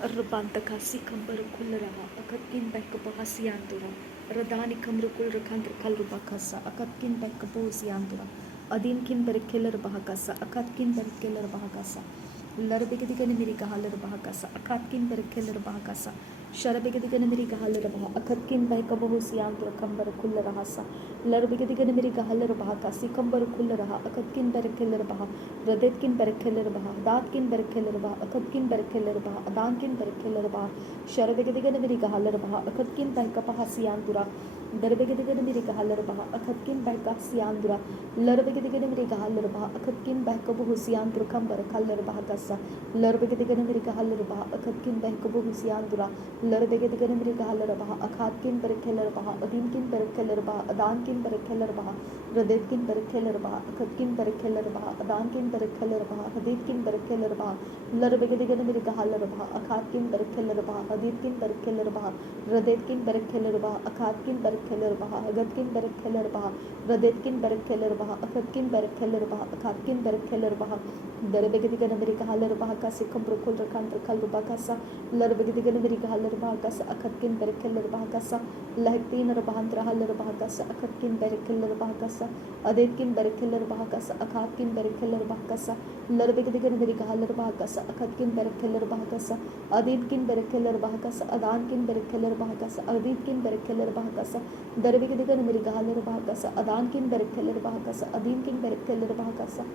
Rabantaka sikambar kulraha akatkin bekapahasiantura radani kamrukul rakandra kalrubakasa akatkin bekaposiantura adinkin berkeller bahakasa akatkin berkeller bahakasa larbegedigan mirika halar bahakasa akatkin berkeller bahakasa शरबिगदिगन मेरी गहालर बहा अखतकिन बह कबहु सियांतर कंबर खुल रहा सा लरबिगदिगन मेरी गहालर बहा का सिकंबर खुल रहा अखतकिन बरखेलर बहा रदेतकिन बरखेलर बहा दातकिन बरखेलर बहा अखतकिन बरखेलर बहा अदानकिन बरखेलर बहा शरबिगदिगन मेरी गहालर बहा अखतकिन बह कपहा सियांतुरा दरबिगदिगन मेरी गहालर बहा अखतकिन बह का सियांतुरा लरबिगदिगन मेरी गहालर बहा अखतकिन बह कबहु सियांतर कंबर खलर बहा कसा लरबिगदिगन मेरी गहालर बहा अखतकिन बह कबहु सियांतुरा लरबेगदिगन मेरी गहालर बहा अखातकिन बरखेलर बहा अदीनकिन बरखेलर बहा अदानकिन बरखेलर बहा रदेतकिन बरखेलर बहा अखतकिन बरखेलर बहा अदानकिन बरखेलर बहा हदीतकिन बरखेलर बहा लरबेगदिगन मेरी गहालर बहा अखातकिन बरखेलर बहा हदीतकिन बरखेलर बहा रदेतकिन बरखेलर बहा अखातकिन बरखेलर बहा अगतकिन बरखेलर बहा रदेतकिन बरखेलर बहा अखतकिन बरखेलर बहा अखातकिन बरखेलर बहा दरबेगदिगन मेरी गहालर बहा का सिकम प्रकुल रखान रखल रुबा का सा लरबेगदिगन मेरी गहालर बहा का सा अखतकिन बरखेलर बहा का सा लहतीन रबहान रहलर बहा का सा अखतकिन बरखेलर बहा का सा अदेतकिन बरखेलर बहा का सा अखातकिन बरखेलर बहा का सा लरबेगदिगन मेरी गहालर बहा का सा अखतकिन बरखेलर बहा का सा अदीतकिन बरखेलर बहा का सा अदानकिन बरखेलर बहा का सा अदीतकिन बरखेलर बहा का सा दरबेगदिगन मेरी गहालर बहा का सा अदानकिन बरखेलर बहा का सा अदीनकिन बरखेलर बहा का सा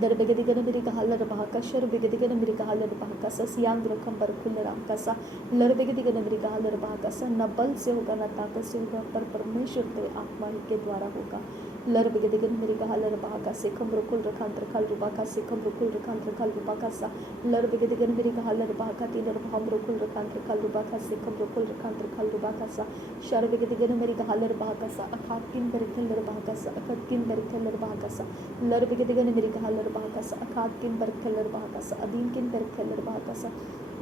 दरबेगदिगन मेरी गहालर बहा का शर बेगदिगन मेरी गहालर बहा का सा सियांग रकम बर खुल राम का सा लरबेगदिगन मेरी गहालर बहा का सा न बल से होगा न ताकत से होगा पर परमेश्वर तेरे आत्मा ही के द्वारा होगा लरबेगदिगन मेरी गहालर बहा का से कम रुकुल रखान रखल रुबा का से कम रुकुल रखान रखल रुबा का सा लरबेगदिगन मेरी गहालर बहा का तीन रबहम रुकुल रखान रखल रुबा का से कम रुकुल रखान रखल रुबा का सा शरबेगदिगन मेरी गहालर बहा का सा अखातकिन बरखेलर बहा का सा अखतकिन बरखेलर बहा का सा लरबेगदिगन मेरी गहालर बहा का सा अखातकिन बरखेलर बहा का सा अदीनकिन बरखेलर बहा का सा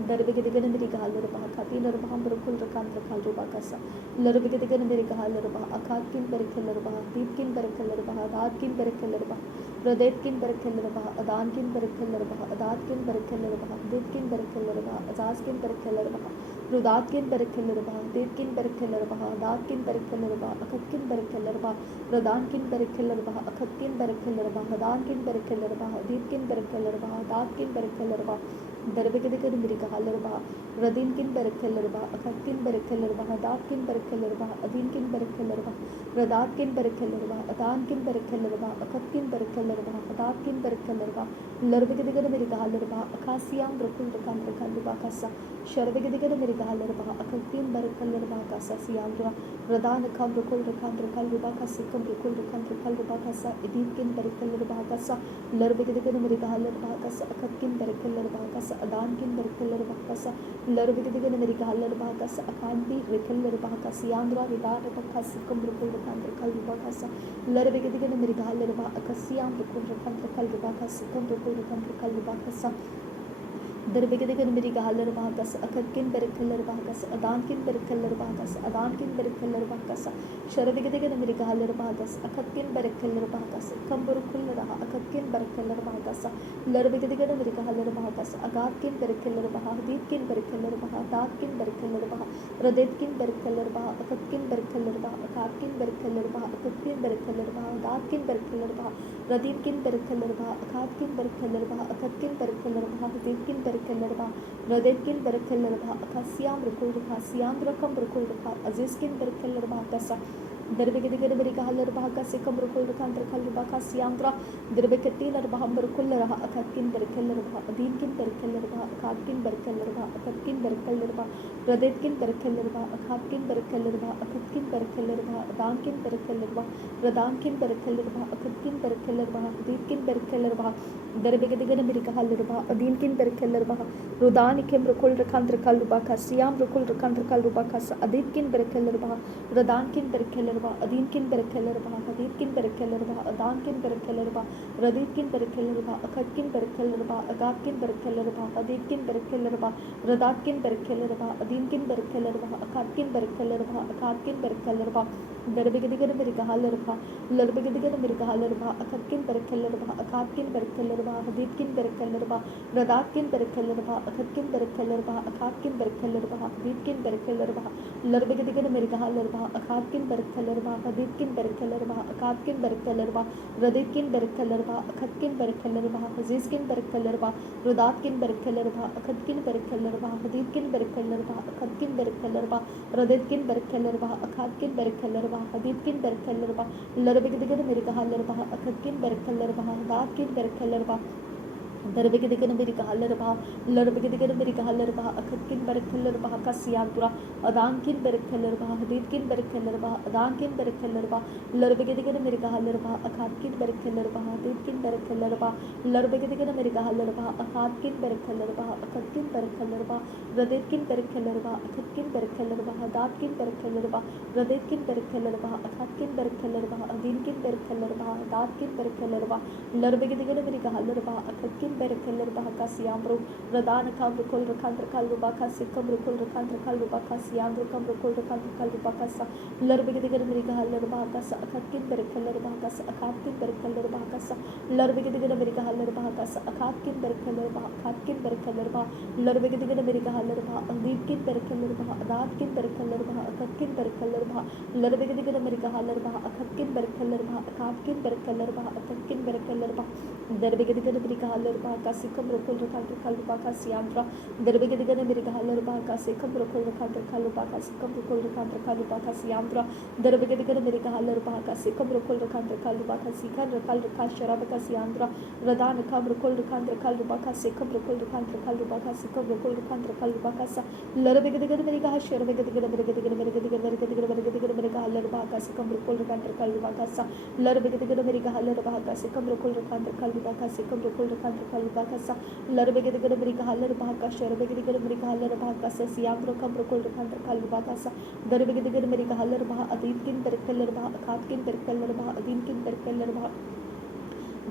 दरबेगदिगन मेरी गहालर बहा का तीन रबहम रुकुल रखान रखल रुबा का सा लरबेगदिगन मेरी गहालर बहा अखातकिन बरखेलर बहा दीपकिन बरखेलर बहा दातकिन बरखेलर बहा रदेतकिन बरखेलर बहा अदानकिन बरखेलर बहा अदातकिन बरखेलर बहा देतकिन बरखेलर बहा अजाजकिन बरखेलर बहा रुदातकिन बरखेलर बहा देतकिन बरखेलर बहा दातकिन बरखेलर बहा अखतकिन बरखेलर बहा रदानकिन बरखेलर बहा अखतकिन बरखेलर बहा अदानकिन बरखेलर बहा दीपकिन बरखेलर बहा दातकिन बरखेलर बहा दरबेगदिगन मेरी गहालर बहा रदीनकिन बरखेलर बहा अखतकिन बरखेलर बहा दातकिन बरखेलर बहा अदीनकिन बरखेलर बहा रदातकिन बरखेलर बहा अदानकिन बरखेलर बहा अखतकिन बरखेलर बहा अदातकिन बरखेलर बहा लरबेगदिगन मेरी गहालर बहा अखासियाम रकुल रकान रकान बहा कसा शरबेगदिगन मेरी गहालर बहा अखतकिन बरखेलर बहा कसा सियाम रदान खम रकुल रकान रकान बहा कसा कम रकुल रकान रकान बहा कसा इदीनकिन बरखेलर बहा कसा लरबेगदिगन मेरी गहालर बहा कसा अखतकिन बरखेलर बहा कसा अदानकिन बरखेलर बहा कसा लरबेगदिगन मेरी गहालर बहा कसा अखांती रखेलर बहा कसा यांद्रा विदार बहा सिकम रकुल रकान रकान बहा कसा लरबेगदिगन मेरी गहालर बहा अखसियाम रकुल रकान रकान बहा कसा सिकम रकुल रकान रकान बहा कसा दरबेगदिगन मेरी गहालर बहा कस अखतकिन बरखेलर बहा कस अदानकिन बरखेलर बहा कस अदानकिन बरखेलर बहा कस शरबेगदिगन मेरी गहालर बहा कस अखतकिन बरखेलर बहा कस कंबर खुल रहा अखतकिन बरखेलर बहा कस लरबेगदिगन मेरी गहालर बहा कस अगातकिन बरखेलर बहा दीपकिन बरखेलर बहा दातकिन बरखेलर बहा रदेतकिन बरखेलर बहा अखतकिन बरखेलर बहा अखातकिन बरखेलर बहा अखतकिन बरखेलर बहा दातकिन बरखेलर बहा रदीमकिन बरखेलर बहा अखातकिन बरखेलर बहा अखतकिन बरखेलर बहा दीपकिन बरखेलर बहा रदेतकिन बरखेलर बहा अखासियाम रकुल रखा सियाम रकम रकुल रखा अजीजकिन बरखेलर बहा कसा दरबेगदिगन मेरी गहालर बहा का से कम रकुल रखान रखल बहा का सियांद्रा दरबेकतीलर बहा बरकुल रहा अखतकिन बरखेलर बहा अदीनकिन बरखेलर बहा अखातकिन बरखेलर बहा अखतकिन बरखेलर बहा रदेतकिन बरखेलर बहा अखातकिन बरखेलर बहा अखतकिन बरखेलर बहा अदानकिन बरखेलर बहा रदानकिन बरखेलर बहा अखतकिन बरखेलर बहा दीपकिन बरखेलर बहा दरबेगदिगन मेरी गहालर बहा अदीनकिन बरखेलर बहा रुदानिकिन रकुल रखान रखल बहा का सियाम रकुल रखान रखल बहा का अदीनकिन बरखेलर बहा रदानकिन बरखेलर berkelerba adin kin berkelerba hadid kin berkelerba adan kin berkelerba radid kin berkelerba akad kin berkelerba agad kin berkelerba hadid kin berkelerba radat kin berkelerba adin kin berkelerba akad kin berkelerba akad kin berkelerba darbegediger berkelerba larbegediger berkelerba akad kin berkelerba akad kin berkelerba hadid kin berkelerba radat kin berkelerba akad kin berkelerba akad kin berkelerba hadid kin berkelerba larbegediger berkelerba akad kin berkelerba hadid kin berkelerba akad kin berkelerba radid kin berkelerba akad kin berkelerba aziz kin berkelerba radat kin berkelerba akad kin berkelerba hadid kin berkelerba akad kin berkelerba radid kin berkelerba akad kin berkelerba hadid kin berkelerba larbegediger berkelerba akad kin berkelerba hadat kin berkelerba darbegediger berkelerba larbegediger berkelerba akad kin berkelerba kasiyantura adan kin berkelerba hadid kin berkelerba adan kin berkelerba larbegediger berkelerba akad kin berkelerba hadid kin berkelerba larbegediger berkelerba akad kin berkelerba akad kin berkelerba radid kin berkelerba akad kin berkelerba hadat kin berkelerba radid kin berkelerba akad kin berkelerba adin kin berkelerba hadat kin berkelerba larbegediger berkelerba akad kin berkelerba kasiyamru radana kamru kol rakandra kalruba kasikam kol rakandra kalruba kasiyamru kamru kol rakandra kalruba kasa larbegediger berkelerba kasa akad kin berkelerba kasa akad kin berkelerba kasa larbegediger berkelerba kasa akad kin berkelerba akad kin berkelerba larbegediger berkelerba adin kin berkelerba adat kin berkelerba akad kin berkelerba larbegediger berkelerba akad kin berkelerba akad kin berkelerba akad kin berkelerba darbegediger berkelerba kasikam rokol rakandra kalruba kasiyamra darbegediger berkelerba kasikam rokol rakandra kalruba kasikam rokol rakandra kalruba kasiyamra darbegediger berkelerba kasikam rokol rakandra kalruba kasikam rakal rakashara kasiyamra radana kam rokol rakandra kalruba kasikam rokol rakandra kalruba kasikam rokol rakandra kalruba kasa larbegediger berkashara begediger bergediger bergediger bergediger bergediger berkelerba kasikam rokol rakandra kalruba kasa larbegediger berkelerba kasikam rokol rakandra kalruba kasikam rokol rakandra kalruba kasa larbegediger berkelerba kashara begediger berkelerba kasa siyamra kam rokol rakandra kalruba kasa darbegediger berkelerba adin kin berkelerba akad kin berkelerba adin kin berkelerba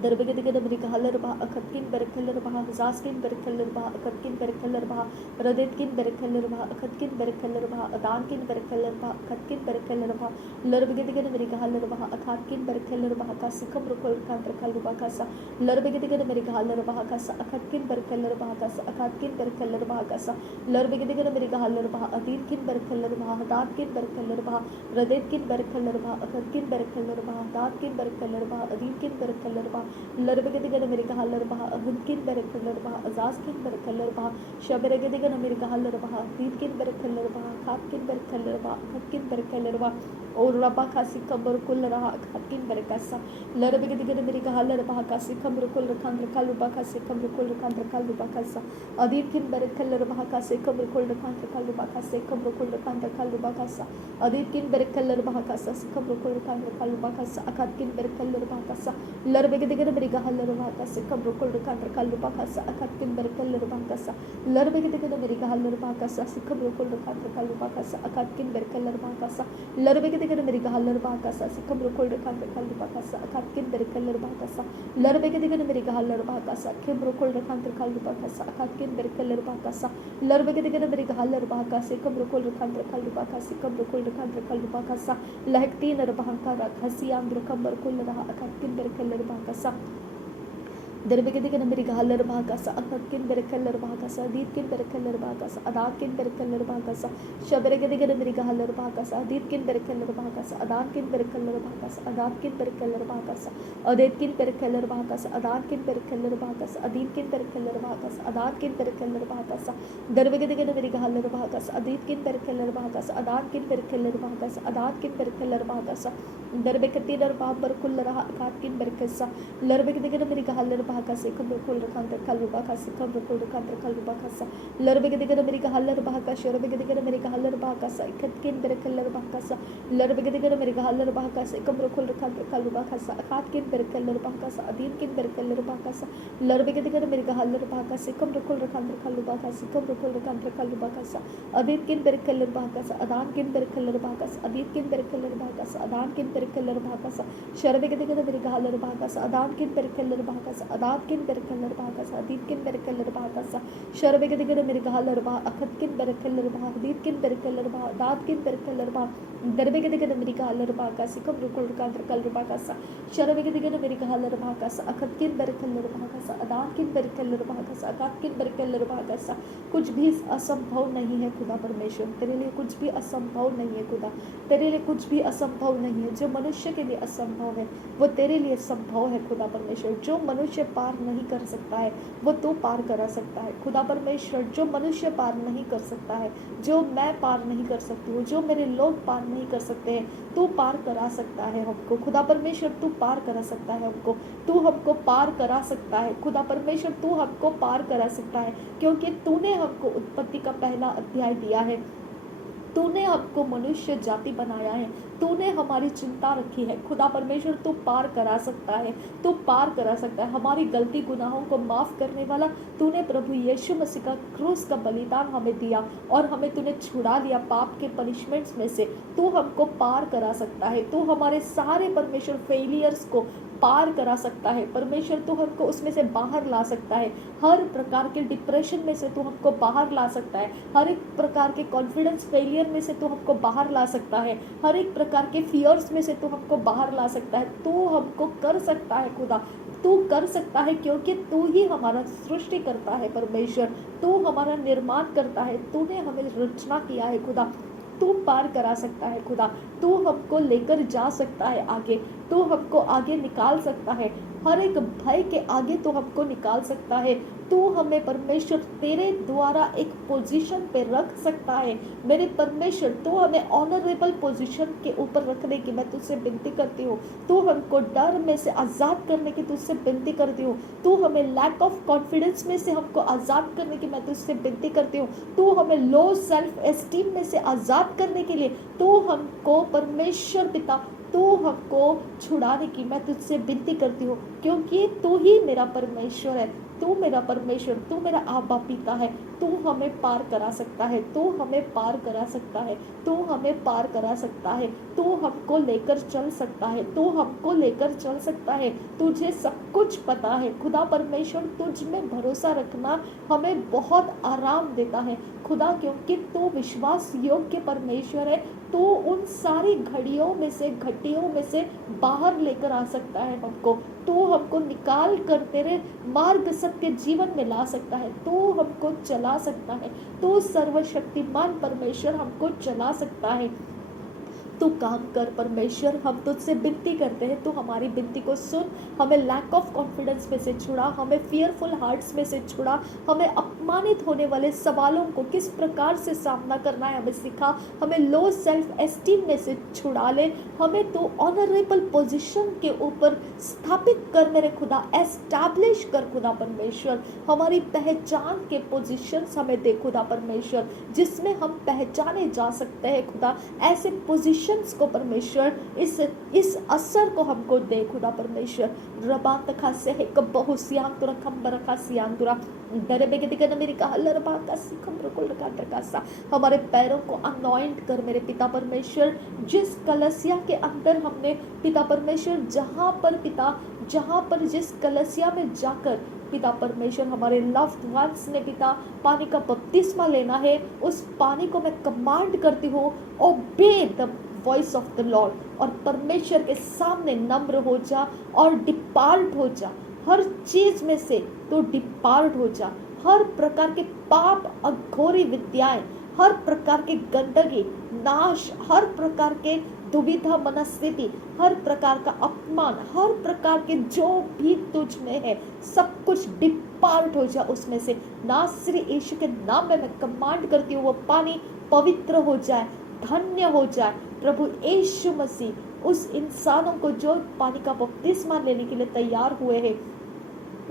darbegediger berkelerba akad kin berkelerba zas kin berkelerba akad kin berkelerba radid kin berkelerba akad kin berkelerba adan kin berkelerba akad kin berkelerba larbegediger berkelerba akad kin berkelerba kasikam rokol rakandra kalruba kasa larbegediger berkelerba kasa akad kin berkelerba kasa akad kin berkelerba kasa larbegediger berkelerba adin kin berkelerba hadat kin berkelerba radid kin berkelerba akad kin berkelerba hadat kin berkelerba adin kin berkelerba larbegediger berkelerba adin kin berkelerba azaz kin berkelerba shaberegediger berkelerba adin kin berkelerba akad kin berkelerba akad kin berkelerba और रबा खासी cover कुल रहा खाकिन बरकसा लरबगदिगर मेरी गहल रबा खासी cover कुल रखान रखाल रबा खासी cover कुल रखान रखाल रबा खासा अदीब किन बरकल रबा खासी कबर कुल रखान रखाल रबा खासी कबर कुल रखान रखाल रबा खासा अदीब किन बरकल रबा खासा कबर कुल रखान रखाल रबा खासा अकाद किन बरकल रबा खासा लरबगदिगर मेरी गहल रबा खासी कबर कुल रखान रखाल रबा खासा अकाद किन बरकल रबा खासा लरबगदिगर मेरी गहल रबा खासा कबर कुल रखान रखाल रबा खासा अकाद किन बरकल रबा खासा larbegediger मेरी गहलर बाकसा सिकम रोकोल रखान रखाल बाकसा अकाद किन बरकलर बाकसा larbegediger मेरी गहलर बाकसा किम रोकोल रखान रखाल बाकसा अकाद किन बरकलर बाकसा larbegediger मेरी गहलर बाकसा सिकम रोकोल रखान रखाल बाकसा सिकम रोकोल रखान रखाल बाकसा लहकती नर बहका रखसी आंध्र कमर कुल रहा अकाद किन बरकलर बाकसा दरबegediger मेरी गहलर बाकसा अकाद किन बरकलर बाकसा दीद किन बरकलर बाकसा अदाद किन बरकलर बाकसा शबरगediger मेरी गहलर बाकसा दीद किन बरकलर बाकसा अदाद किन बरकलर बाकसा अदाद किन बरकलर बाकसा अदेद किन बरकलर बाकसा अदाद किन बरकलर बाकसा अदीद किन बरकलर बाकसा अदाद किन बरकलर बाकसा दरबegediger मेरी गहलर बाकसा अदीद किन बरकलर बाकसा अदाद किन बरकलर बाकसा अदाद किन बरकलर बाकसा दरबeketiler बाबर कुल रहा अकाद किन बरकसा लरबegediger मेरी गहलर bahaka se kambro kol rakhantar kalru baka se kambro kol rakhantar kalru baka sa larbege digara meri gahalar bahaka shorbege digara meri gahalar bahaka sa ikatkin berekeller bahaka sa larbege digara meri gahalar bahaka se kambro kol rakhantar kalru baka sa akatkin berekeller bahaka sa adinkin berekeller bahaka sa larbege digara meri gahalar bahaka se kambro kol rakhantar kalru baka se kambro kol rakhantar kalru baka sa adinkin berekeller bahaka sa adankin berekeller bahaka sa adinkin berekeller bahaka sa adankin berekeller bahaka sa shorbege digara meri gahalar bahaka sa adankin berekeller bahaka sa adankin berekeller bahaka sa adinkin berekeller bahaka sa shorbege digara meri gahalar bahaka akatkin berekeller bahaka adinkin berekeller bahaka adankin berekeller bahaka darbege digara meri gahalar bahaka se kambro kol rakhantar kalru baka sa shorbege digara meri gahalar bahaka sa akatkin berekeller bahaka sa adankin berekeller bahaka sa akatkin berekeller bahaka sa कुछ भी असंभव नहीं है खुदा परमेश्वर, तेरे लिए कुछ भी असंभव नहीं है खुदा, तेरे लिए कुछ भी असंभव नहीं है। जो मनुष्य के लिए असंभव है वो तेरे लिए संभव है खुदा परमेश्वर। जो मनुष्य पार नहीं कर सकता है वो तू पार करा सकता है खुदा परमेश्वर। जो मनुष्य पार नहीं कर सकता है, जो मैं पार नहीं कर सकती हूँ, जो मेरे लोग पार नहीं कर सकते हैं, तू पार करा सकता है हमको खुदा परमेश्वर। तू पार करा सकता है हमको, तू हमको पार करा सकता है खुदा परमेश्वर। तू हमको पार करा सकता है क्योंकि तूने हमको उत्पत्ति का पहला अध्याय दिया है। तूने हमको मनुष्य जाति बनाया है, तूने हमारी चिंता रखी है खुदा परमेश्वर। तू पार करा सकता है, तू पार करा सकता है। हमारी गलती गुनाहों को माफ करने वाला तूने प्रभु यीशु मसीह का क्रूस का बलिदान हमें दिया और हमें तूने छुड़ा लिया पाप के पनिशमेंट्स में से। तू हमको पार करा सकता है, तू हमारे सारे परमेश्वर फेलियर्स को पार करा सकता है परमेश्वर। तू हमको उसमें से बाहर ला सकता है, हर प्रकार के डिप्रेशन में से तू हमको बाहर ला सकता है, हर एक प्रकार के कॉन्फिडेंस फेलियर में से तू हमको बाहर ला सकता है, हर एक प्रकार के फियर्स में से तू हमको बाहर ला सकता है। तू हमको कर सकता है खुदा, तू कर सकता है क्योंकि तू ही हमारा सृष्टि करता है परमेश्वर। तू हमारा निर्माण करता है, तूने हमें रचना किया है खुदा। तू पार करा सकता है खुदा, तू हमको लेकर जा सकता है आगे, तू हमको आगे निकाल सकता है, हर एक भय के आगे तू हमको निकाल सकता है। तू हमें परमेश्वर तेरे द्वारा एक पोजीशन पे रख सकता है मेरे परमेश्वर। तू हमें ऑनरेबल पोजीशन के ऊपर रखने की मैं तुझसे विनती करती हूँ। तू हमको डर में से आज़ाद करने की तुझसे विनती करती हूँ। तू हमें लैक ऑफ कॉन्फिडेंस में से हमको आज़ाद करने की मैं तुझसे विनती करती हूँ। तू हमें लो सेल्फ एस्टीम में से आज़ाद करने के लिए तू हमको परमेश्वर पिता तू हमको छुड़ाने की मैं तुझसे विनती करती हूँ क्योंकि तू ही मेरा परमेश्वर है, तू मेरा परमेश्वर, तू मेरा आबा पिता है। तू हमें पार करा सकता है, तू हमें पार करा सकता है, तू हमें पार करा सकता है, तू हमको लेकर चल सकता है, तू हमको लेकर चल सकता है। तुझे सब कुछ पता है खुदा परमेश्वर। तुझ में भरोसा रखना हमें बहुत आराम देता है खुदा क्योंकि तू विश्वास योग्य परमेश्वर है। तू उन सारी घड़ियों में से घटियों में से बाहर लेकर आ सकता है हमको। तू हमको निकाल कर तेरे मार्ग सत्य जीवन में ला सकता है, तू हमको चला सकता है, तू सर्वशक्तिमान परमेश्वर हमको चला सकता है। तू काम कर परमेश्वर, हम तुझसे विनती करते हैं, तू हमारी विनती को सुन। हमें लैक ऑफ कॉन्फिडेंस में से छुड़ा, हमें फियरफुल हार्ट्स में से छुड़ा, हमें अपमानित होने वाले सवालों को किस प्रकार से सामना करना है हमें सिखा, हमें लो सेल्फ एस्टीम में से छुड़ा ले, हमें तू ऑनरेबल पोजीशन के ऊपर स्थापित कर मेरे खुदा, एस्टैब्लिश कर खुदा परमेश्वर। हमारी पहचान के पोजीशंस हमें दे खुदा परमेश्वर जिसमें हम पहचाने जा सकते हैं खुदा। ऐसे पोजीशन को परमेश्वर इस असर को हमको दे खुदा परमेश्वर। रबात खासे है कबहु सियांतुरा खंबरखा सियांतुरा दरबेगे दिगन मेरी का हल्लर बाका सिखम रकुल रकासा। हमारे पैरों को अनॉइंट कर मेरे पिता परमेश्वर। जिस कलसिया के अंदर हमने पिता परमेश्वर जहाँ पर जिस कलसिया में जाकर पिता परमेश्वर हमारे लव्ड वंस ने पिता पानी का बपतिस्मा लेना है, उस पानी को मैं कमांड करती हूँ obey the voice of the Lord और परमेश्वर के सामने नम्र हो जा और डिपार्ट हो जा। हर चीज में से तो डिपार्ट हो जा। हर प्रकार के पाप अघोरी विद्याएं, हर प्रकार के गंदगी नाश, हर प्रकार के दुविधा मनस्थिति, हर प्रकार का अपमान, हर प्रकार के जो भी तुझ में है सब कुछ डिपार्ट हो जा उसमें से। नासरी यीशु के नाम में मैं कमांड करती हूँ वो पानी पवित्र हो जाए, धन्य हो जाए। प्रभु यीशु मसीह उस इंसानों को जो पानी का बपतिस्मा लेने के लिए तैयार हुए हैं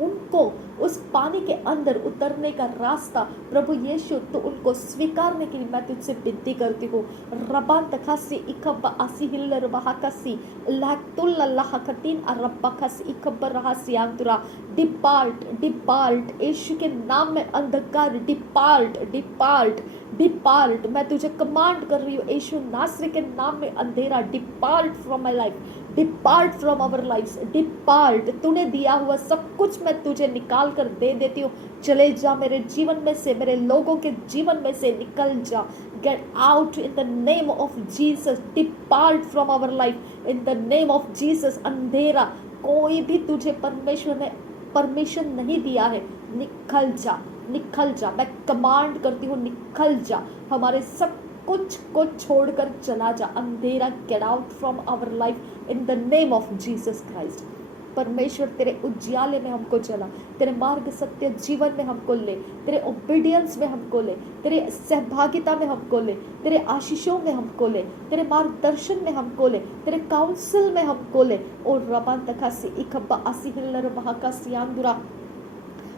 उनको उस पानी के अंदर उतरने का रास्ता प्रभु यीशु तो उनको स्वीकारने के लिए मैं तुझसे विनती करती हूँ। रबान तखासी इकब्बा आसी हिल्लर बहाकसी लातुल्ला लहकतीन अरब्बाकसी इकब्बर रहसी अंतुरा डिपार्ट यीशु के नाम में अंधकार डिपार्ट मैं तुझे कमांड कर रही हूँ यीशु नासरी के नाम में अंधेरा depart from my life, depart from our lifes, depart. तूने दिया हुआ सब कुछ मैं तुझे निकाल कर दे देती हूँ। चले जा मेरे जीवन में से, मेरे लोगों के जीवन में से निकल जा। Get out in the name of Jesus, depart from our life in the name of Jesus. अंधेरा कोई भी तुझे परमेश्वर ने परमिशन नहीं दिया है, निकल जा। मैं कमांड करती हूँ निकल जा, हमारे सब कुछ को छोड़कर चला जा। अंधेरा get out from our life in the name of Jesus Christ. परमेश्वर तेरे उज्याले में हमको चला, तेरे मार्ग सत्य जीवन में हमको ले, तेरे ओबीडियंस में हमको ले, तेरे सहभागिता में हमको ले, तेरे आशीषों में हमको ले, तेरे मार्गदर्शन में हमको ले, तेरे काउंसिल में हमको ले। और रबान तखासी इकब्बा आसी हिल्लर महाकासी आंदुरा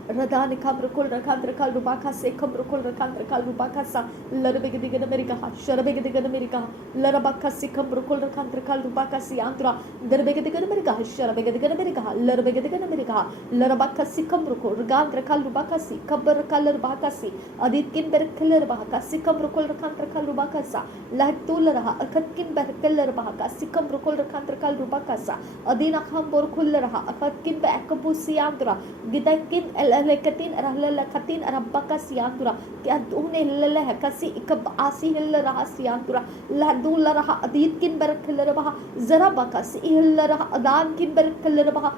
रदान खम रुकुल रखान रखाल रुबाखा से खम रुकुल रखान रखाल रुबाखा सा लरबे के दिगन मेरी कहा शरबे के दिगन मेरी कहा लरबाखा से खम रुकुल रखान रखाल रुबाखा से आंतरा दरबे के दिगन मेरी कहा शरबे के दिगन मेरी कहा लरबे के दिगन मेरी कहा लरबाखा से खम रुकुल रगान रखाल रुबाखा से खबर रखाल रुबाखा से अदित किन बरखल रुबाखा से खम रुकुल रखान रखाल रुबाखा सा लहतुल रहा अखत किन बरखल रुबाखा से खम रुकुल रखान रखाल रुबाखा सा अदीना खम बोरखुल रहा अखत किन बकबू से आंतरा गिदकिन लकतीन लखतीन रब्बका सियांतुरा क्या तूने ललह कसी इकब आसी हिल रहा सियांतुरा लदुल रहा अदीत किन बरखल रहा जरा बकस हिल रहा अदान किन बरखल रहा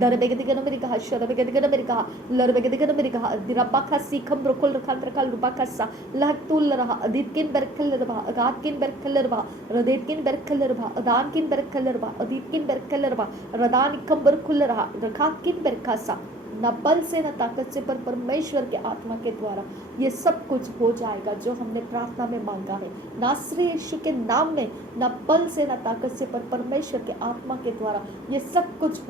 दरबे के दिगन मेरी कहा शरबे के दिगन मेरी कहा लरबे के दिगन मेरी कहा रब्बका सिखम रुकुल रखन रखल रब्बका सा लहतुल रहा अदीत किन बरखल रहा अगात किन बरखल रहा रदेत किन बरखल रहा अदान किन बरखल रहा अदीत किन बरखल रहा रदान इकम बरखुल रहा रखात किन बरखा सा। न बल से न ताकत से पर परमेश्वर के आत्मा के द्वारा ये सब कुछ हो जाएगा जो हमने प्रार्थना में मांगा है। नासरी यीशु के नाम में न बल से न ताकत से पर परमेश्वर के आत्मा के द्वारा ये सब कुछ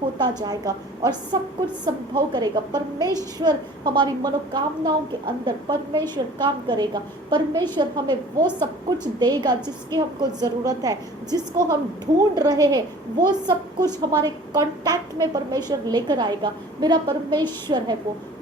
होता जाएगा और सब कुछ संभव करेगा। परमेश्वर हमारी मनोकामनाओं के अंदर परमेश्वर काम करेगा। परमेश्वर हमें वो सब कुछ देगा जिसकी हमको जरूरत है, जिसको हम ढूंढ रहे हैं, वो सब कुछ हमारे कांटेक्ट में परमेश्वर लेकर आएगा। मेरा परमेश्वर है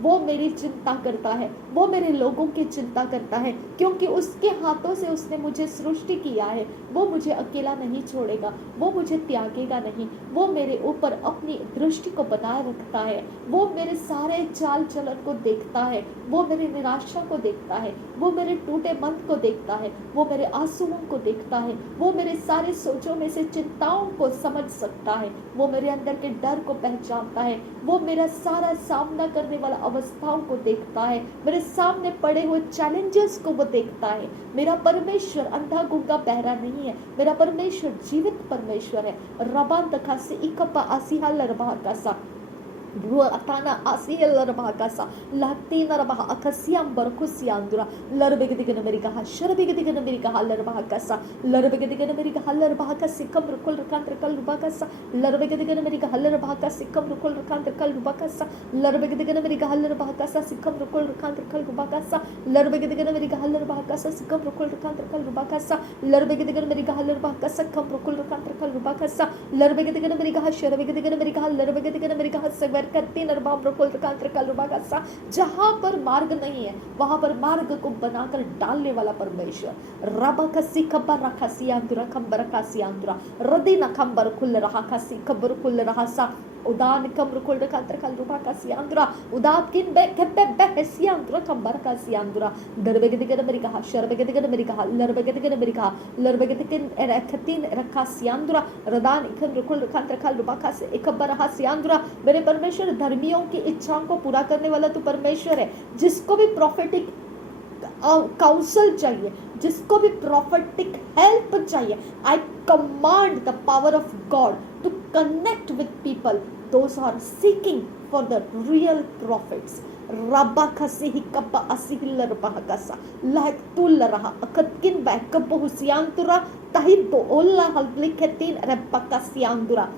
वो मेरी चिंता करता है, वो मेरे लोगों की चिंता करता है, क्योंकि उसके हाथों से उसने मुझे सृष्टि किया है। वो मुझे अकेला नहीं छोड़ेगा, वो मुझे त्यागेगा नहीं, वो मेरे ऊपर अपनी दृष्टि को बनाए रखता है। वो मेरे सारे चाल चलन को देखता है, वो मेरी निराशा को देखता है, वो मेरे टूटे मन को देखता है, वो मेरे आंसुओं को देखता है, वो मेरे सारे सोचों में से चिंताओं को समझ सकता है, वो मेरे अंदर के डर को पहचानता है, वो मेरा सारा सामना करने वाला अवस्थाओं को देखता है, मेरे सामने पड़े हुए चैलेंजेस को वो देखता है। मेरा परमेश्वर अंधा गुंगा बहरा नहीं है, मेरा परमेश्वर जीवित परमेश्वर है। रबान तखासी इकपा आसीहा लरबा Kasa Atana Asia Larbakasa, Latina Rabaha, Akasiam Barkusiandura, Larbegadigan America, Sharabegadigan America, Larbakasa, Larbegadigan America, Larbakasi, Kamrukul Kantakal Rubakasa, Larbegadigan America, Larbakasi, Kamrukul Kantakal Rubakasa, Larbegadigan America, Larbakasa, Sikamrukul Kantakal Rubakasa, Larbegadigan America, Larbakasa, Sikamrukul Kantakal Rubakasa, Larbegadigan America, Larbakasa, Kamrukul Kantakal Rubakasa, Larbegadigan America, Sharabegadigan America, Larbegadigan America, जहां पर मार्ग नहीं है वहां पर मार्ग को बनाकर डालने वाला परमेश्वर। रबकसी खबर रखसी आंतुरा खबर रखसी आंतुरा रदीना खबर खुल रहा खसी खबर खुल रहा सा उदान कमर खुल रखा तरकल रुपा का सियांदुरा उदात किन बे केपे बे सियांदुरा खबर का सियांदुरा दरबे के दिगन मेरी कहा शरबे के दिगन मेरी कहा लरबे के दिगन मेरी कहा लरबे के दिगन रखतीन रखा सियांदुरा रदान इखन रुकुल रखा तरकल रुपा का से खबर रहा सियांदुरा। मेरे परमेश्वर धर्मियों की इच्छाओं को पूरा करने वाला तू परमेश्वर है। जिसको भी प्रोफेटिक काउंसिल चाहिए, जिसको भी प्रोफेटिक हेल्प चाहिए, I command the power of God to connect with people those are seeking for the real prophets. रब्बा खसी ही कब्बा असिहिल रबहकसा लाइक तुल रहा अकतकिन बैकब हुसियांतुरा तही तो ओल्ला हल्लिखतीन रब्बा कसियांतुरा।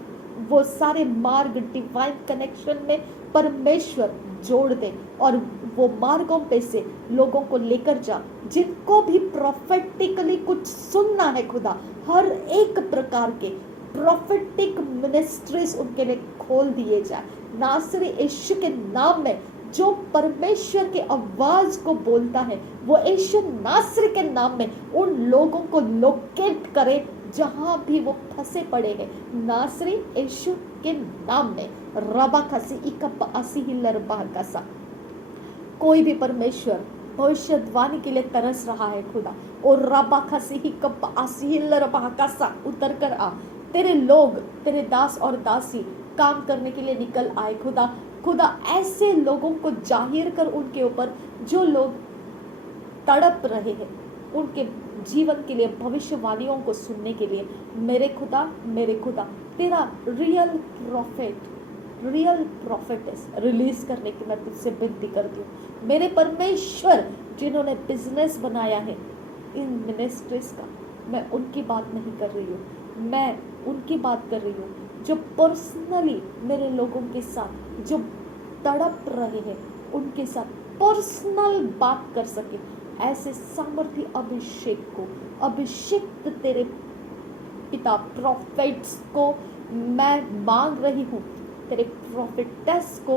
वो सारे मार्ग डिवाइन कनेक्शन में परमेश्वर जोड़ दे और वो मार्गों पे से लोगों को लेकर जा। जिनको भी प्रोफेटिकली कुछ सुनना है खुदा, हर एक प्रकार के प्रोफेटिक मिनिस्ट्रीज उनके लिए खोल दिए जाए नासरी यीशु के नाम में। जो परमेश्वर की आवाज को बोलता है वो यीशु नासरी के नाम में उन लोगों को लोकेट करे जहां भी वो फंसे पड़े हैं, नासरी यीशु के नाम में। रबा खसी इकप असी हिलर बाहकसा। कोई भी परमेश्वर भविष्यवाणी के लिए तरस रहा है खुदा, और रबा खसी इकप असी हिलर बाहकसा, उतर कर आ। तेरे लोग, तेरे दास और दासी काम करने के लिए निकल आए खुदा। खुदा ऐसे लोगों को जाहिर कर उनके ऊपर, जो लोग तड़प रहे हैं उनके जीवन के लिए, भविष्यवाणियों को सुनने के लिए। मेरे खुदा तेरा रियल प्रॉफिटेस रिलीज करने की मैं तुझसे विनती करती हूँ। मेरे परमेश्वर, जिन्होंने बिजनेस बनाया है इन मिनिस्ट्रीज का, मैं उनकी बात नहीं कर रही हूँ, मैं उनकी बात कर रही हूँ जो पर्सनली मेरे लोगों के साथ, जो तड़प रहे हैं उनके साथ पर्सनल बात कर सके। ऐसे सामर्थ्य अभिषेक्त तेरे पिता प्रॉफिट्स को मैं मांग रही हूँ, तेरे प्रॉफिटेस को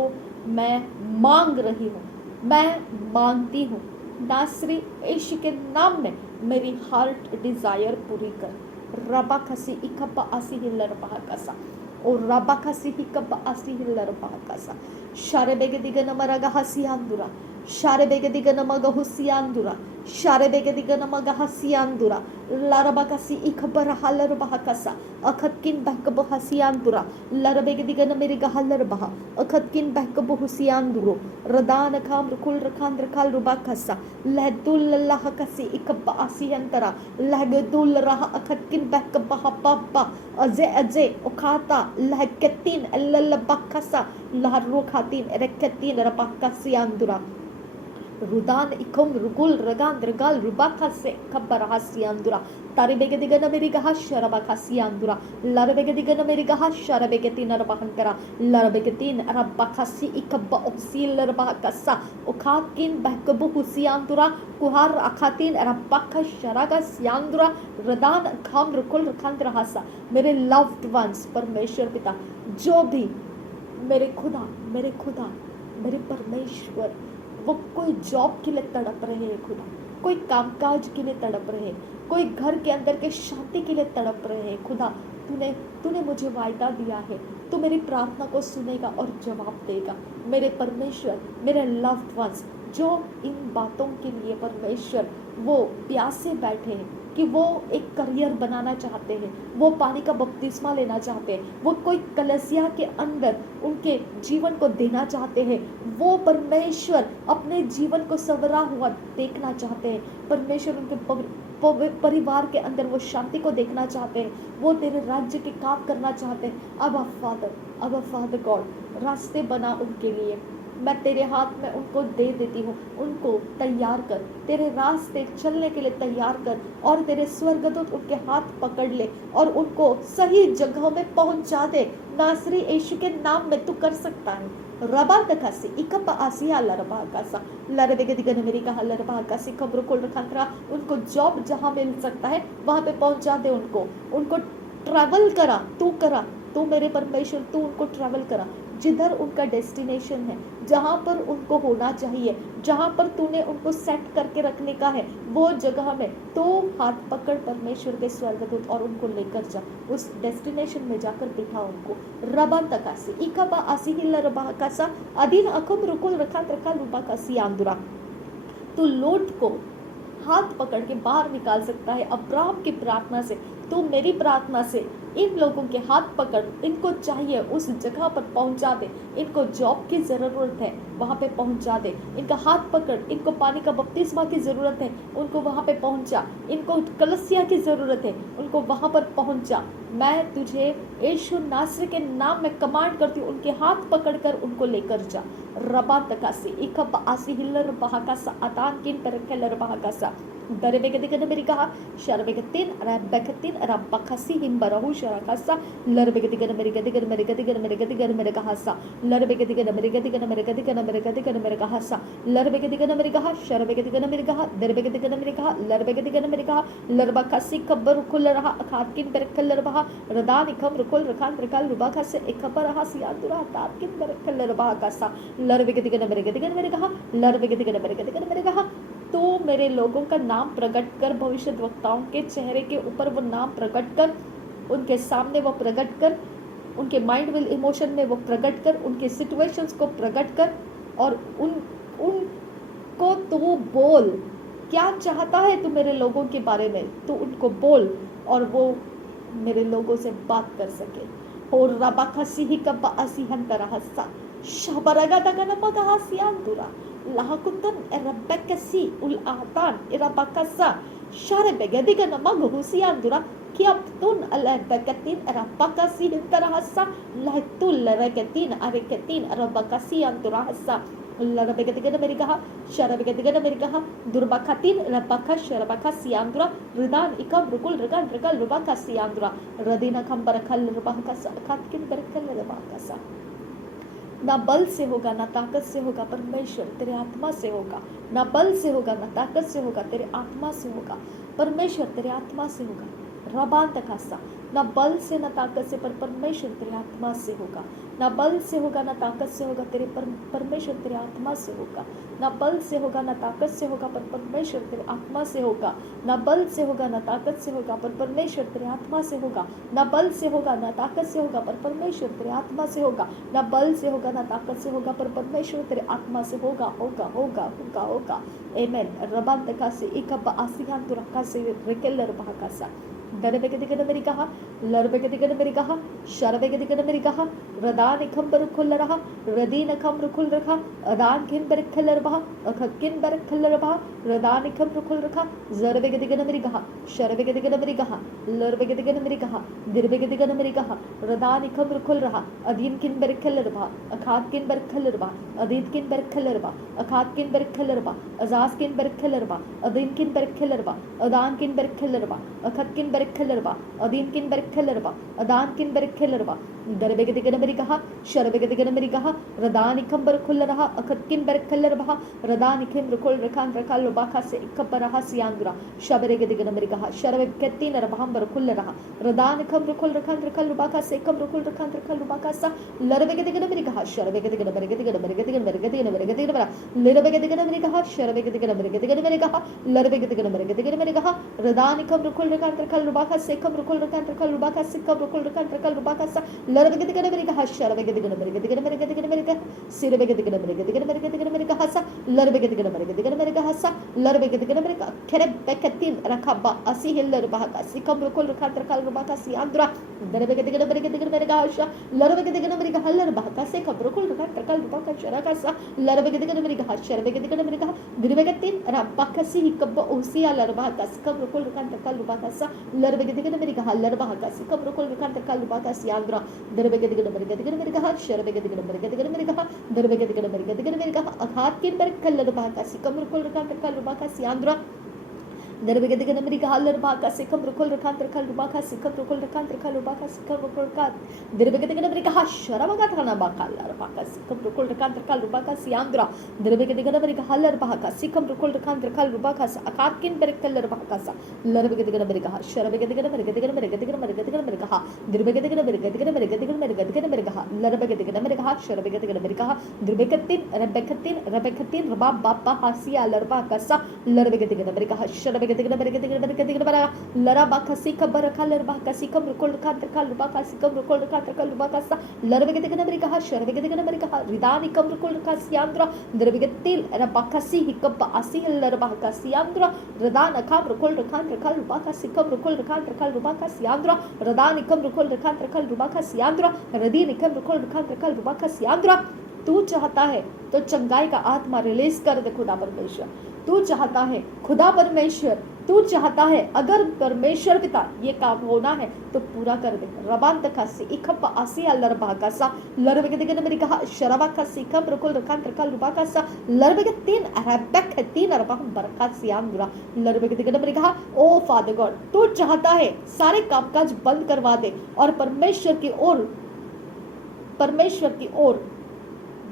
मैं मांग रही हूँ, मैं मांगती हूँ। नासरी यीशु के नाम में मेरी हार्ट डिजायर पूरी कर। रबा खसी इकब्बा आसी हिल्लर बहाकसा, और रबा खसी इकब्बा आसी हिल्लर बहाकसा। शारे बेगे दिगन मरगा हसियांदुरा, शारे बेगे दिगन मगा हुसियांदुरा, शारे बेगे दिगन मगा हसियांदुरा। लरबकसी इकबर हलर बहाकसा, अखतकिन बहकब हसियांदुरा। लरबेगे दिगन मेरे गहलर बहा, अखतकिन बहकब हुसियांदुरो। रदान खाम रुकुल रखान रखाल रुबाकसा, लहदुल लल्लाह कसी इकब्बा आसियंतरा, लहगदुल रहा अखतकिन बहकब बहा अजे अजे उखाता लहकतीन लल्लबकसा, लहरो खातीन रखतीन रबाकसियांदुरा। रुदान इकम रुकुल रगान रगाल रुबाखा से खबर हसियांदुरा। तारे बेगे दिगन मेरी गहा शरबाखा सियांदुरा। लर बेगे दिगन मेरी गहा शरबेगे तीन रबाहंकरा, लर बेगे तीन रबाखसी इकब्बा ओसील रबाकसा, उखाकिन बहकबु हुसियांदुरा, कुहार अखातीन रबाखा शरागा सियांदुरा। रदान खाम रुकुल रखान रहासा। मेरे लव्ड वंस परमेश्वर पिता, जो भी मेरे खुदा मेरे परमेश्वर, वो कोई जॉब के लिए तड़प रहे हैं खुदा, कोई कामकाज के लिए तड़प रहे हैं, कोई घर के अंदर के शांति के लिए तड़प रहे हैं खुदा, तूने मुझे वायदा दिया है, तू मेरी प्रार्थना को सुनेगा और जवाब देगा। मेरे परमेश्वर, मेरे लव्ड वंस जो इन बातों के लिए परमेश्वर वो प्यासे बैठे हैं कि वो एक करियर बनाना चाहते हैं, वो पानी का बपतिस्मा लेना चाहते हैं, वो कोई कलीसिया के अंदर उनके जीवन को देना चाहते हैं, वो परमेश्वर अपने जीवन को संवरा हुआ देखना चाहते हैं, परमेश्वर उनके परिवार के अंदर वो शांति को देखना चाहते हैं, वो तेरे राज्य के काम करना चाहते हैं। अब फादर गॉड, रास्ते बना उनके लिए। मैं तेरे हाथ में उनको दे देती हूँ, उनको तैयार कर, तेरे रास्ते चलने के लिए तैयार कर, और तेरे स्वर्गदूत उनके हाथ पकड़ ले और उनको सही जगह में पहुंचा दे। नासरी यीशु के नाम में तू कर सकता है। रबा तकासी इकप आसिया लरबा कासा, लरबेगे दिगन मेरी का लरबा कासी खबरों को रखा। उनको जॉब जहाँ मिल सकता है वहाँ पे पहुंचा दे, उनको ट्रैवल करा तू मेरे परमेश्वर, तू उनको ट्रैवल करा जिधर उनका डेस्टिनेशन है, जहाँ पर उनको होना चाहिए, जहाँ पर तूने उनको सेट करके रखने का है, वो जगह में तो हाथ पकड़ परमेश्वर के स्वर्गदूत और उनको लेकर जा, उस डेस्टिनेशन में जाकर बिठा उनको। रबा तकासी इकबा आसी हिल्ला रबा कासा, अधीन अकुम रुकुल रखा रुबा कासी आंदुरा। तो लोट को हाथ पकड़ के बाहर निकाल सकता है अब्राहम की प्रार्थना से। तो मेरी प्रार्थना से इन लोगों के हाथ पकड़, इनको चाहिए उस जगह पर पहुंचा दे, इनको जॉब की ज़रूरत है वहाँ पे पहुंचा दे, इनका हाथ पकड़, इनको पानी का बपतिस्मा की ज़रूरत है उनको वहाँ पे पहुंचा, इनको कलीसिया की ज़रूरत है उनको वहाँ पर पहुंचा। मैं तुझे यीशु नासरी के नाम में कमांड करती हूँ, उनके हाथ पकड़ कर उनको लेकर जा। रबा तकासी इकब आसी हिल्लर बहाकासा अतान किन पर केलर बहाकासा दरबे के दिगन मेरी कहा शरबे के तीन रबे के तीन रबकसी हिम्बरहु शरकसा लरबेगदिगन मेरिगदिगन मेरिगदिगन मेरिगदिगन मेरिगहसा लरबेगदिगन मेरिगदिगन मेरिगदिगन मेरिगदिगन मेरिगहसा लरबेगदिगन मेरिगह शरबेगदिगन मेरिगह दरबेगदिगन मेरिगह लरबेगदिगन मेरिगह लरबकसी कब्बर कुल रहा अखातकिन बरकल रहा रदानिकम रुकुल रखान रकल रुबाकस एकबर रहा सियादुरा तातकिन बरकल रहा कसा लरबेगदिगन मेरिगदिगन मेरिगह लरबेगदिगन मेरिगदिगन मेरिगह। तो मेरे लोगों का नाम प्रकट कर, भविष्यद्वक्ताओं के चेहरे के ऊपर वो नाम प्रकट कर, उनके सामने वो प्रकट कर, उनके माइंड विल इमोशन में वो प्रकट कर, उनके सिचुएशंस को प्रकट कर और उनको तू बोल क्या चाहता है तू मेरे लोगों के बारे में, तू उनको बोल और वो मेरे लोगों से बात कर सके। और रबाकसी ही कब असी हंतरहसा शबरगा दगन मगहसियांतुरा lahakutan erabekasi ul ahtan irabakasa share begedigan maghusiandura kiaptun alabekatin erabakasi hintarahasa lahtul regetin areketin erabakasiandura hasa larabegedigana merigaha sharabegedigana merigaha durbakatin rabakash rabakasiandura ridan ikam rukul regan regal rubakasiandura radina kambarakal rubakasa katkin berkal rubakasa। ना बल से होगा ना ताकत से होगा, परमेश्वर तेरे आत्मा से होगा। ना बल से होगा ना ताकत से होगा, तेरे आत्मा से होगा। परमेश्वर तेरे आत्मा से होगा। रबान तकासा ना बल से ना ताकत से, पर परमेश्वर तेरे आत्मा से होगा। ना बल से होगा ना ताकत से होगा, तेरे परमेश्वर तेरे आत्मा से होगा। ना बल से होगा ना ताकत से होगा, पर परमेश्वर तेरे आत्मा से होगा। ना बल से होगा ना ताकत से होगा, पर परमेश्वर तेरे आत्मा से होगा। ना बल से होगा ना ताकत से होगा, पर परमेश्वर तेरे आत्मा से होगा। ना बल से होगा ना ताकत से होगा, पर परमेश्वर तेरे आत्मा से होगा होगा होगा होगा होगा। आमेन। रबान तकासे इकब आसियान तुरका से रिकेलर बहकासा दरबेगदिगन मेरिगहा लरबेगदिगन मेरिगहा शरबेगदिगन मेरिगहा रदान इखम बरखुल रहा रदीन इखम रुखुल रखा अदान किन बरखल रहा अखकिन बरखल रहा रदान इखम रुखुल रखा जरबेगदिगन मेरिगहा शरबेगदिगन मेरिगहा लरबेगदिगन मेरिगहा दिरबेगदिगन मेरिगहा रदान इखम रुखुल रहा अदीन किन बरखल रहा अखात किन बरखल रहा अदीद किन बरखल रहा अखात किन बरखल रहा अजाज किन बरखल रहा अदीन किन बरखल रहा अदान किन बरखल रहा अखत किन बरखलरबा अदीन किन बरखलरबा अदान किन बरखलरबा दरबेगदिगन मेरिगहा शरबेगदिगन मेरिगहा रदानिकम बरखुलरहा अखत किन बरखलरबा रदानिकम रुकुल रखान रखा लोबाखा से इकबरहा सियांगरा शबरेगदिगन मेरिगहा शरबेगतिन रबहम बरखुलरहा रदानिकम रुकुल रखान रखा लोबाखा से इकम रुकुल रखान रखा लोबाखा सा लरबेगदिगन मेरिगहा शरबेगदिगन मेरिगदिगन मेरिगदिगन मेरिगदिगन मेरिगदिगन बरा लरबेगदिगन मेरिगहा शरबेगदिगन मेरिगदिगन मेरिगहा लरबेगदिगन मेरिगदिगन मेरिगहा रदानिकम रुकुल रखान रखा लुबाका सेकम रुकुल रखान रखा लुबाका सिकम रुकुल रखान रखा लुबाका सा लरबेगदिगन मेरिगहा शरबेगदिगन मेरिगदिगन मेरिगदिगन मेरिगहा सिरबेगदिगन मेरिगदिगन मेरिगदिगन मेरिगहा सा लरबेगदिगन मेरिगदिगन मेरिगहा सा लरबेगदिगन मेरिगा खेरे बेकतिन रखबा असी हिल्लर बहाका सिकम रुकुल रखान रखा लुबाका सियांद्रा दरबेगदिगन मेरिगदिगन मेरिगहा सा लरबेगदिगन मेरिगा हल्लर बहाका सेकम रुकुल रखान रखा लुबाका शरका सा लरबेगदिगन मेरिगहा शरबेगदिगन मेरिगहा दिरबेगतिन रबाका सी हिकब ओसिया लरबाका सिकम रुकुल रखान रखा लुबाका सा लरबेगदिगन मेरिगहा लरबाका सिकम रुकुल रखान रखा लुबाका सियांद्रा दरबेगदिगन मेरिगहा शरबेगदिगन मेरिगहा दरबेगदिगन मेरिगहा अखात किन बरकल लरबाका सिकम रुकुल रखान रखा लुबाका सियांद्रा दरबेगदिगन मेरिगहा लरबाका सिकम रुकुल रखान रखा लुबाका सिकम रुकुल रखान रखा लुबाका सिकम रुकुल रखान दरबेगदिगन मेरिगहा शरबगा थाना बाका लरबाका सिकम रुकुल रखान रखा लुबाका सियांद्रा दरबेगदिगन मेरिगहा लरबाका सिकम रुकुल रखान रखा लुबाका सा अखात किन बरकल लरबाका सा लरबेगदिगन मेरिगहा शरबेगदिगन मेरिगदिगन मेरिगदिगन मेरिगदिगन मेरिगहा दरबेगदिगन मेरिगदिगन मेरिगदिगन मेरिगदिगन मेरिगहा लरबेगदिगन मेरिगहा शरबेगदिगन मेरिगहा दरबेगतिन रबेगतिन रबेगतिन रबा बापा हासिया लरबाका सा लरबेगदिगन मेरिगहा शरबेगदिगन मेरिगदिगन मेरिगदिगन बरा लरबाका सिकम रखा लरबाका सिकम रुकुल रखान रखा लुबाका सिकम रुकुल रखान रखा लुबाका सा लरबेगदिगन मेरिगहा शरबेगदिगन मेरिगहा रिदानिकम रुकुल रखा सियांद्रा दरबेगतिल रबाका सी हिकब आसी लरबाका सियांद्रा रदान अखाम रुकुल रखान रखा लुबाका सिकम रुकुल रखान रखा लुबाका सियांद्रा रदानिकम रुकुल रखान रखा लुबाका सियांद्रा रदीनिकम रुकुल रखान रखा लुबाका सियांद्रा। तू चाहता है तो चंगाई का आत्मा रिलीज कर दे खुदा परमेश्वर। तू चाहता है, खुदा परमेश्वर तू चाहता है, अगर परमेश्वर पिता ये काम होना है तो पूरा कर दे। रबान तकासी इखप आसी अलरबा कासा लरबे के मेरी कहा शराबा का सीखम रकुल रखान रखा लुबा कासा लरबे के 3 अरबक है 3 अरबा बरका सियान गुरा लरबे के मेरी कहा ओ फादर गॉड तू चाहता है सारे कामकाज बंद करवा दे और परमेश्वर की ओर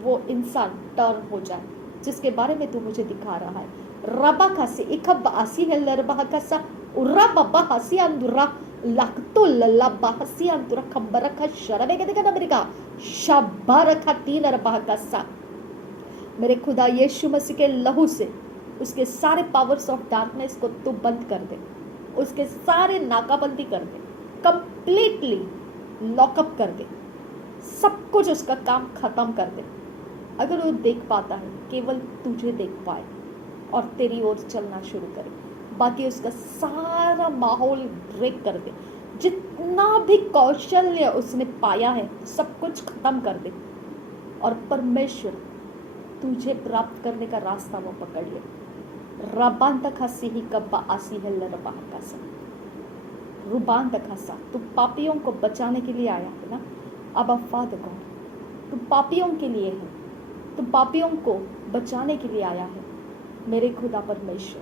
वो इंसान टर्न हो जाए जिसके बारे में तू मुझे दिखा रहा है। रबा खासी इखब आसी है लरबा कासा उरबा हसी अंदुरा लखतो लल्ला हसी अंदुरा खंबर का शरबे के देखा अमेरिका शब्बर का 3 अरबा कासा मेरे खुदा यीशु मसीह के लहू से उसके सारे पावर्स ऑफ डार्कनेस को तू बंद कर दे, उसके सारे नाकाबंदी कर दे, कंप्लीटली लॉकअप कर दे, सब कुछ उसका काम खत्म कर दे। अगर वो देख पाता है केवल तुझे देख पाए और तेरी ओर चलना शुरू करे, बाकी उसका सारा माहौल ब्रेक कर दे, जितना भी कौशल्य उसने पाया है सब कुछ खत्म कर दे और परमेश्वर तुझे प्राप्त करने का रास्ता वो पकड़ ले। रबान तखासी ही कब्बा आसी है लरबा कासा रुबान तखासा तू पापियों को बचाने के लिए आया है ना। अब फादर गॉड तू पापियों के लिए है, तू पापियों को बचाने के लिए आया है। मेरे खुदा परमेश्वर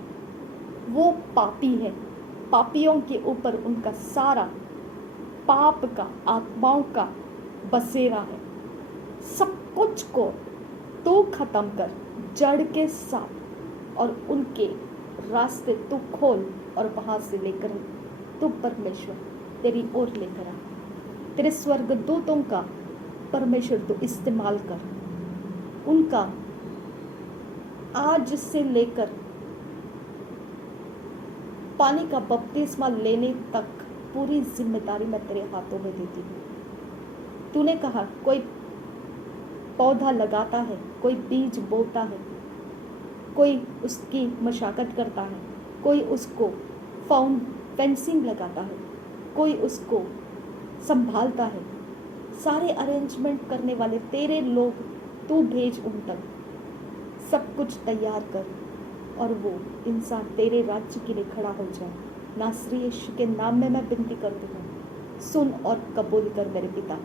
वो पापी है, पापियों के ऊपर उनका सारा पाप का आत्माओं का बसेरा है, सब कुछ को तू खत्म कर जड़ के साथ और उनके रास्ते तू खोल और वहां से लेकर तू परमेश्वर तेरी ओर लेकर आ। तेरे स्वर्गदूतों का परमेश्वर तू इस्तेमाल कर, उनका आज से लेकर पानी का बपतिस्मा लेने तक पूरी जिम्मेदारी मैं तेरे हाथों में देती हूँ। तूने कहा कोई पौधा लगाता है, कोई बीज बोता है, कोई उसकी मशाकत करता है, कोई उसको फेंसिंग लगाता है, कोई उसको संभालता है, सारे अरेंजमेंट करने वाले तेरे लोग तू भेज उन तक, सब कुछ तैयार कर और वो इंसान तेरे राज्य के लिए खड़ा हो जाए। नासरी यीशु के नाम में मैं विनती करती हूँ, सुन और कबूल कर मेरे पिता।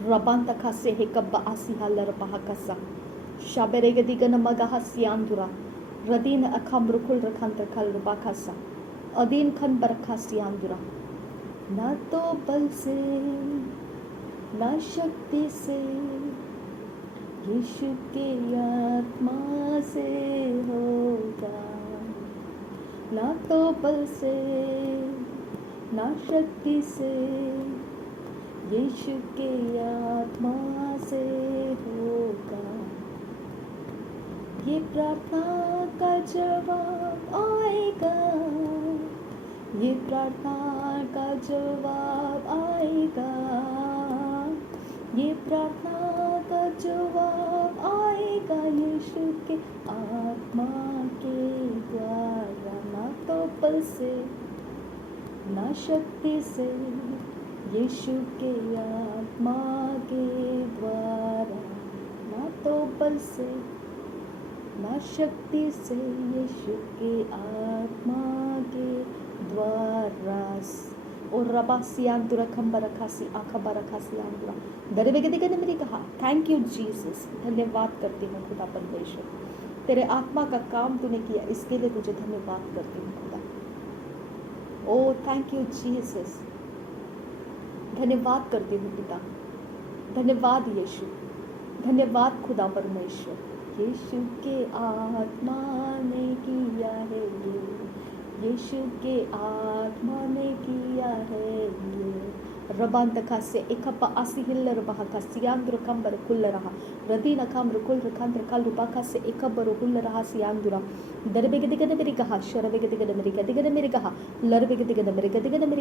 रबान तखा से हे कब्बा आसिहा लरबाहा कसा शाबेरे गदिगन मगाहा सियांदुरा रदीन अखम रुकुल रखान तखल रुबा कसा अदीन खन बरखा सियांदुरा। ना तो बल से ना शक्ति से यीशु के आत्मा से होगा, ना तो बल से ना शक्ति से यीशु के आत्मा से होगा। ये प्रार्थना का जवाब आएगा, ये प्रार्थना का जवाब आएगा, ये प्रार्थना का जवाब आएगा यीशु के आत्मा के द्वारा। ना तो बल से ना शक्ति से यीशु के आत्मा के द्वारा, ना तो बल से ना शक्ति से यीशु के आत्मा के द्वारा। और रबा सियांदुरा खंबरा खासी आखबरा खासी आंदुरा दरबे के दिगने मेरी कहा थैंक यू जीसस। धन्यवाद करती हूँ खुदा परमेश्वर, तेरे आत्मा का काम तूने किया इसके लिए तुझे धन्यवाद करती हूँ खुदा। ओ थैंक यू जीसस, धन्यवाद करती हूँ पिता, धन्यवाद यीशु, धन्यवाद खुदा परमेश्वर। यीशु के आत्मा ने किया है ये, यीशु के आत्मा ने किया है ये। रबान तखा से एकप आसी हिल्लर बहा का सियांदुर कंबर कुल रहा रदीन अकम रुकुल रखान रखल रुबाका से एकब रुकुल रहा सियांदुरा दरबे के दिगने मेरी कहा शरबे के दिगने मेरी कहा लरबे के दिगने मेरी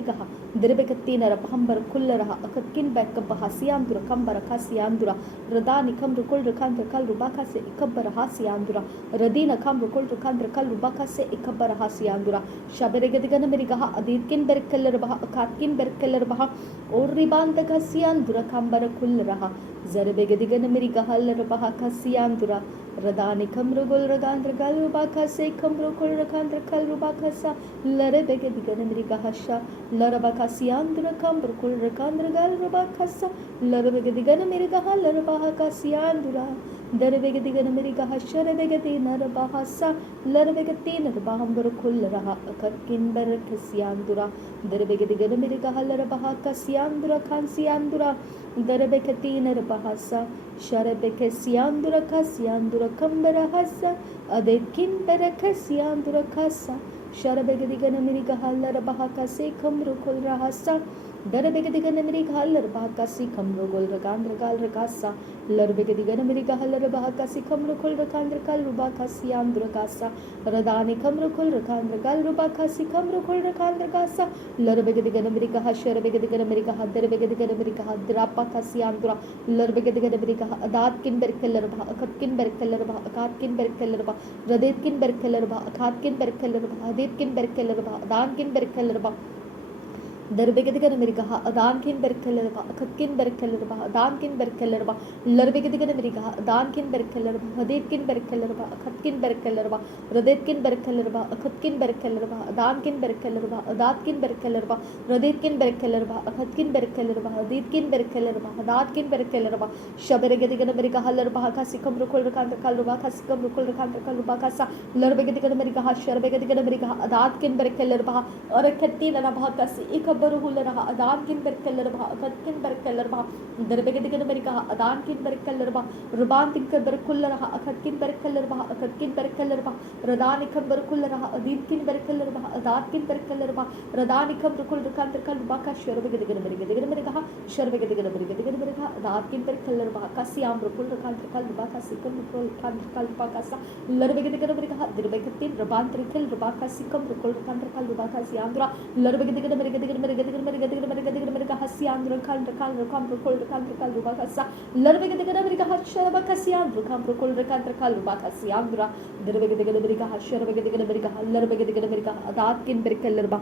कहा दरबे के 3 रब हमबर कुल रहा अककिन बैक बहा सियांदुरा कंबर रखा सियांदुरा रदान इकम रुकुल रखान रखल रुबाका से एकब रहा सियांदुरा रदीन अकम रुकुल रखान रखल रुबाका से एकब रहा सियांदुरा शबरे के दिगने मेरी कहा अदीद किन बरकलर बहा अकात किन बरकलर बहा और रिबांत कसियांदुरा खंबर खुल रहा जरबेगदिगन मेरी गहल रबहा कसियांदुरा रदानि खमरुगुल रगांद्र गल रुबा खसे खमरुगुल रखांद्र खल रुबा खसा लरबेगदिगन मेरी गहशा लरबा कसियांदुरा खमरुगुल रखांद्र गल रुबा खसा लरबेगदिगन मेरी गहल रबहा कसियांदुरा दरबेगदिगन मेरी गहशा रबेगदि नरबहासा लरबेगति नरबहंबर खुल रहा अककिन बर खसियांदुरा दरबेगदिगन मेरी गहल रबहा कसियांदुरा खांसियांदुरा दरबेगति नरबहासा शरबेके सियांदुरा खसियांदुरा खंबर हसा अदेकिन बर खसियांदुरा खसा शरबेगदिगन मेरी गहल रबहा कसे खमरु खुल रहा सा दरबेगदिगन मेरी गहल रबहा कसी खमरु गोल रकांद्र गाल रकासा लरबेगदिगन मेरी गहल रबहा कसी खमरु खुल रकांद्र कल रुबा खसियांदुर कासा रदानि खमरु खुल रकांद्र गल रुबा खसी खमरु खुल रकांद्र कासा लरबेगदिगन मेरी गहा शरबेगदिगन मेरी गहा दरबेगदिगन मेरी गहा द्रापा खसियांदुरा लरबेगदिगन मेरी गहा अदात किन बरकल रबहा अकत किन बरकल रबहा अकात किन बरकल रबहा रदेत किन बरकल रबहा अकात किन बरकल रबहा अदेत किन बरकल रबहा अदान किन बरकल रबहा दरबेगदिगन मेरी कहा अदान किन बरकलरबा अखकिन बरकलरबा अदान किन बरकलरबा लरबेगदिगन मेरी कहा अदान किन बरकलरबा हदेत किन बरकलरबा अखकिन बरकलरबा रदेत किन बरकलरबा अखकिन बरकलरबा अदान किन बरकलरबा अदात किन बरकलरबा रदेत किन बरकलरबा अखकिन बरकलरबा हदीत किन बरकलरबा अदात किन बरकलरबा शबरगदिगन मेरी कहा लरबा का सिकम रुकुल रकान कल रुबा का सिकम रुकुल रकान कल रुबा का सा लरबेगदिगन मेरी कहा शरबेगदिगन मेरी कहा अदात किन बरकलरबा और खत्ती नबा का सी बरुहुल रहा अदान किन बरकलर बहा अकत किन बरकलर बहा दरबेगदिगन मेरी कहा अदान किन बरकलर बहा रुबान किन बरकुल रहा अकत किन बरकलर बहा अकत किन बरकलर बहा रदान इखम बरकुल रहा अदीन किन बरकलर बहा अदात किन बरकलर बहा रदान इखम बरकुल रकान तरकल बहा का शरबेगदिगन मेरी कहा शरबेगदिगन मेरी कहा अदात किन बरकलर बहा का सियाम बरकुल रकान तरकल बहा का सिकम बरकुल रकान तरकल बहा का सा लरबेगदिगन मेरी कहा दरबेगतिन रबान तरकल रबा का सिकम बरकुल रकान तरकल बहा का सियाम दरा लरबेगदिगन मेरी कहा हसियांद्र खान रखान रखाम रुकुल रखान रखाल रुबा खसा लरबेगदिगन मेरी कहा शरबा खसियांद्र खाम रुकुल रखान रखाल रुबा खसियांद्र दरबेगदिगन मेरी कहा शरबेगदिगन मेरी कहा लरबेगदिगन मेरी कहा अदात किन बरकलरबा